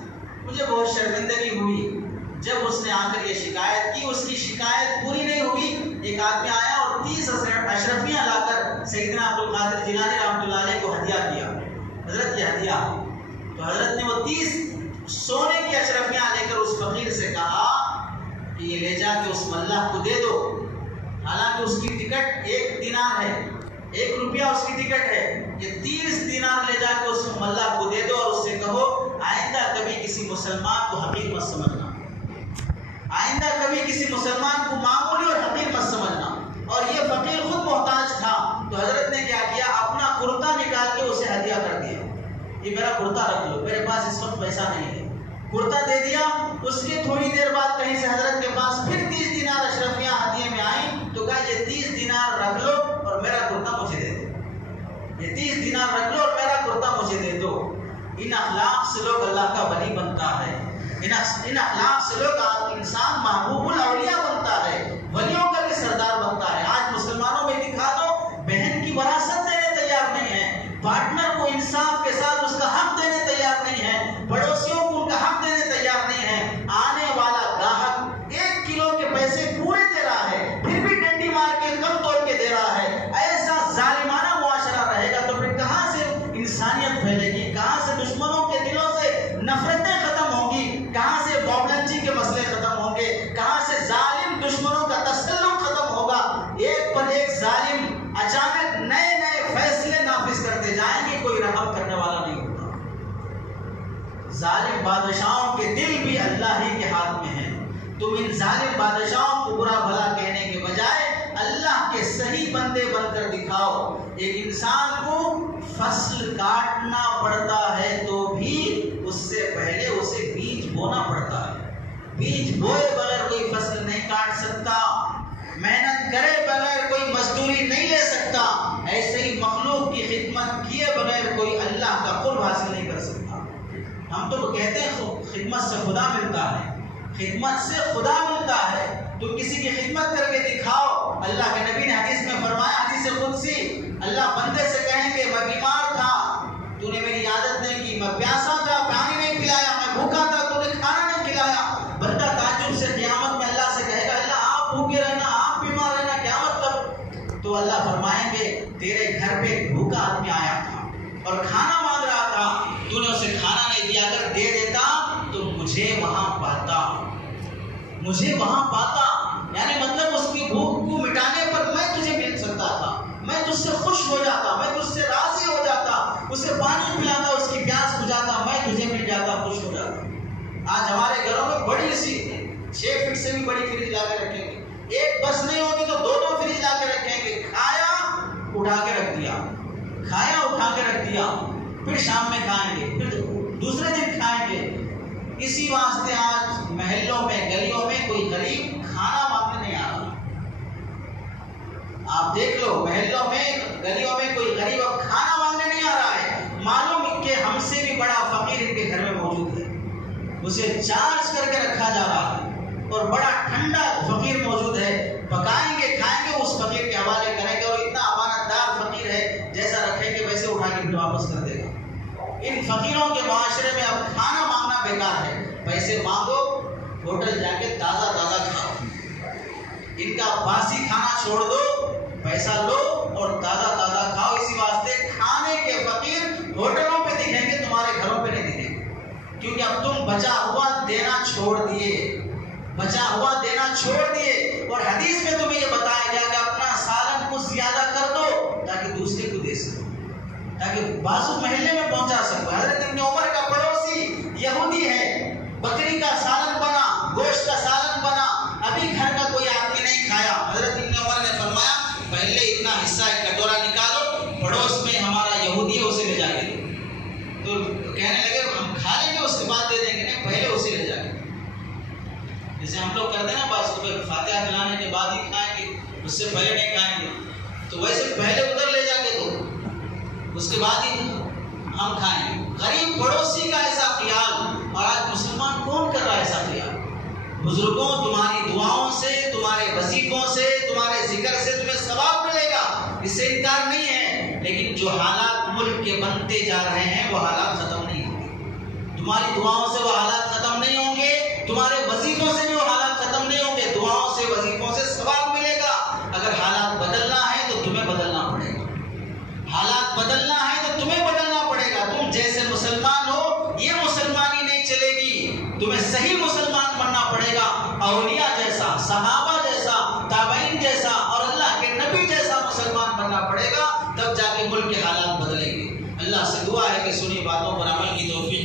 مجھے بہت شرمندگی ہوئی جب اس نے آ کر یہ شکایت کی. اس کی شکایت پوری نہیں ہوئی، ایک آدمی آیا اور 30 اشرفیاں لا کر سیدنا عبد القادر جیلانی رحمۃ اللہ علیہ کو ہدیہ کیا. حضرت یہ ہدیہ، تو حضرت نے وہ 30 سونے کی اشرفیاں لے کر اس فقیر سے کہا کہ یہ لے جا کے اس ملاح کو دے دو. حالانکہ اس کی ٹکٹ 1 دینار ہے، 1 روپیہ اس کی ٹکٹ ہے. یہ 30 دینار لے جا کے اس ملاح کو دے دو اور اس سے کہو آئندہ کبھی کسی مسلمان کو حقیر مت سمجھنا، آئندہ کبھی کسی مسلمان کو معمولی اور حقیر مت سمجھنا. اور یہ فقیر خود محتاج تھا، تو حضرت نے کیا کیا، اپنا کرتا نکال کے اسے ہدیہ کر دیا. یہ میرا کرتا رکھ لو، میرے پاس اس وقت پیسہ نہیں ہے. کرتا دے دیا. اس کے تھوڑی دیر بعد کہیں سے حضرت کے پاس پھر 30 دینار اشرفیاں ہدیے میں آئیں، تو کہا یہ 30 دینار رکھ لو اور میرا کرتا مجھے دے دو. یہ 30 دینار رکھ لو اور میرا کرتا مجھے دے دو. ان اخلاق سے لوگ اللہ کا ولی بنتا ہے. ان اخلاق سے لوگ انسان محبوب الاولیاء بنتا ہے، ولیوں کا بھی سردار بنتا ہے. آج مسلمانوں میں دکھا دو بہن کی وراثت دینے تیار نہیں ہے، پارٹنر کو انصاف کے ساتھ اس کا حق دینے تیار نہیں ہے، پڑوسیوں کو ان کا حق دینے تیار نہیں ہے. آنے والا گاہک 1 کلو کے پیسے پورے دے رہا ہے، پھر بھی ڈنڈی مار کے کم توڑ کے دے رہا ہے. ایسا ظالمانہ معاشرہ رہے گا تو پھر کہاں سے انسانیت پھیلے گی؟ کہاں سے دشمنوں کے دلوں سے نفرتیں ختم ہوں گی؟ کہاں سے بابلنچی کے مسئلے ختم ہوں گے؟ کہاں سے ظالم دشمنوں کا تسلط ختم ہوگا؟ ایک پر ایک ظالم اچانک نئے نئے فیصلے نافذ کرتے جائیں گے، کوئی رحم کرنے والا نہیں ہوگا. ظالم بادشاہوں کے دل بھی اللہ ہی کے ہاتھ میں ہیں. تم ان ظالم بادشاہوں کو برا بھلا کہنے کے بجائے اللہ کے صحیح بندے بن کر دکھاؤ. ایک انسان کو فصل کاٹنا پڑتا ہے تو بھی اس سے پہلے اسے بیج بونا پڑتا ہے. بیج بوئے بغیر کوئی فصل نہیں کاٹ سکتا، محنت کرے بغیر کوئی مزدوری نہیں لے سکتا. ایسے ہی مخلوق کی خدمت کیے بغیر کوئی اللہ کا قرب حاصل نہیں کر سکتا. ہم تو کہتے ہیں خدمت سے خدا ملتا ہے، خدمت سے خدا ملتا ہے. کسی کی خدمت کر کے دکھاؤ. اللہ کے نبی نے حدیث میں فرمایا, حدیث قدسی, اللہ بندے سے کہیں کہ میں بیمار تھا, تو نے میری عادت نہیں کی, میں پیاسا تھا, پانی نہیں پلایا, میں بھوکا تھا, تو نے کھانا نہیں کھلایا. بندہ تعجب سے قیامت میں اللہ سے کہے گا, اللہ آپ بھوکے رہنا, آپ بیمار رہنا, کیا مطلب؟ تو اللہ فرمائیں گے تیرے گھر پہ ایک بھوکا آدمی آیا تھا اور کھانا مانگ رہا تھا, تو نے اسے کھانا نہیں دیا, اگر دے دیتا تو مجھے وہاں پاتا, مجھے وہاں پاتا. یعنی مطلب اس کی بھوک کو مٹانے پر میں تجھے مل سکتا تھا, میں تجھ سے خوش ہو جاتا, میں تجھ سے راضی ہو جاتا, اسے پانی پلاتا, اس کی پیاس بجھاتا, میں تجھے مل جاتا, خوش ہو جاتا. آج ہمارے گھروں میں بڑی سی 6 فٹ سے بھی بڑی فریج لا کے رکھیں گے, ایک بس نہیں ہوگی تو 2 فریج لا کے رکھیں گے. کھایا اٹھا کے رکھ دیا, کھایا اٹھا کے رکھ دیا, پھر شام میں کھائیں گے, پھر دوسرے دن کھائیں گے. اسی واسطے آج محلوں میں گلیوں میں کوئی غریب کھانا مانگنے نہیں آ رہا. آپ دیکھ لو محلوں میں گلیوں میں کوئی غریب اب کھانا مانگنے نہیں آ رہا ہے. معلوم کہ ہم سے بھی بڑا فقیر ان کے گھر میں موجود ہے, اسے چارج کر کے رکھا جا رہا ہے, اور بڑا ٹھنڈا فقیر موجود ہے. پکائیں گے کھائیں گے اس فقیر کے حوالے کریں گے, اور اتنا امانت دار فقیر ہے جیسا رکھیں گے ویسے اٹھا کے واپس کر دے گا. ان فقیروں کے معاشرے میں اب کھانا مانگنا بیکار ہے. پیسے مانگو, ہوٹل جا کے تازہ تازہ کھاؤ. ان کا باسی کھانا چھوڑ دو, پیسہ لو اور تازہ تازہ کھاؤ. اسی واسطے کھانے کے فقیر ہوٹلوں پہ دکھیں گے, تمہارے گھروں پہ نہیں دکھیں گے, کیونکہ اب تم بچا ہوا دینا چھوڑ دیے, بچا ہوا دینا چھوڑ دیے. اور حدیث میں تمہیں یہ بتایا گیا کہ اپنا سالن کچھ زیادہ کر دو تاکہ دوسرے کو دے سکو, تاکہ بازو محلے میں پہنچا سکو. حضرت ابن عمر کا پڑوسی یہودی ہے, بکری کا سالن بنا, گوشت کا سالن بنا, ابھی گھر کا کوئی آدمی نہیں کھایا. حضرت ابن عمر نے فرمایا پہلے اتنا حصہ ایک کٹورا نکالو, پڑوس میں ہمارا یہودی ہے اسے لے جا کے دو. تو کہنے لگے ہم کھا لیں گے اس کے بعد دے دیں گے. نہیں, پہلے اسے لے جا کے. جیسے ہم لوگ کرتے ہیں نا, بعض کو فاتحہ کھلانے کے بعد ہی کھائیں گے, اس سے پہلے نہیں کھائیں گے, تو ویسے پہلے ادھر لے جا کے دو, اس کے بعد ہی ہم کھائیں گے. غریب پڑوسی کا ایسا خیال, اور آج مسلمان کون کر رہا ہے ایسا خیال؟ بزرگوں تمہاری دعاؤں سے, تمہارے وظیفوں سے, تمہارے ذکر سے تمہیں ثواب ملے گا, اس سے انکار نہیں ہے. لیکن جو حالات ملک کے بنتے جا رہے ہیں وہ حالات ختم نہیں ہوں گے. تمہاری دعاؤں سے وہ حالات ختم نہیں ہوں گے, تمہارے وظیفوں سے بھی وہ حالات ختم نہیں ہوں گے. دعاؤں سے وظیفوں سے ثواب ملے گا. اگر حالات بدلنا ہے تو تمہیں بدلنا پڑے گا, حالات بدلنا ہے تو تمہیں بدلنا پڑے گا. تم جیسے مسلمان ہو یہ مسلمانی نہیں چلے گی, تمہیں صحیح مسلمان بننا پڑے گا. اولیاء جیسا, صحابہ جیسا, تابعین جیسا اور اللہ کے نبی جیسا مسلمان بننا پڑے گا, تب جا کے ملک کے حالات بدلیں گے. اللہ سے دعا ہے کہ سنی باتوں پر عمل کی توفیق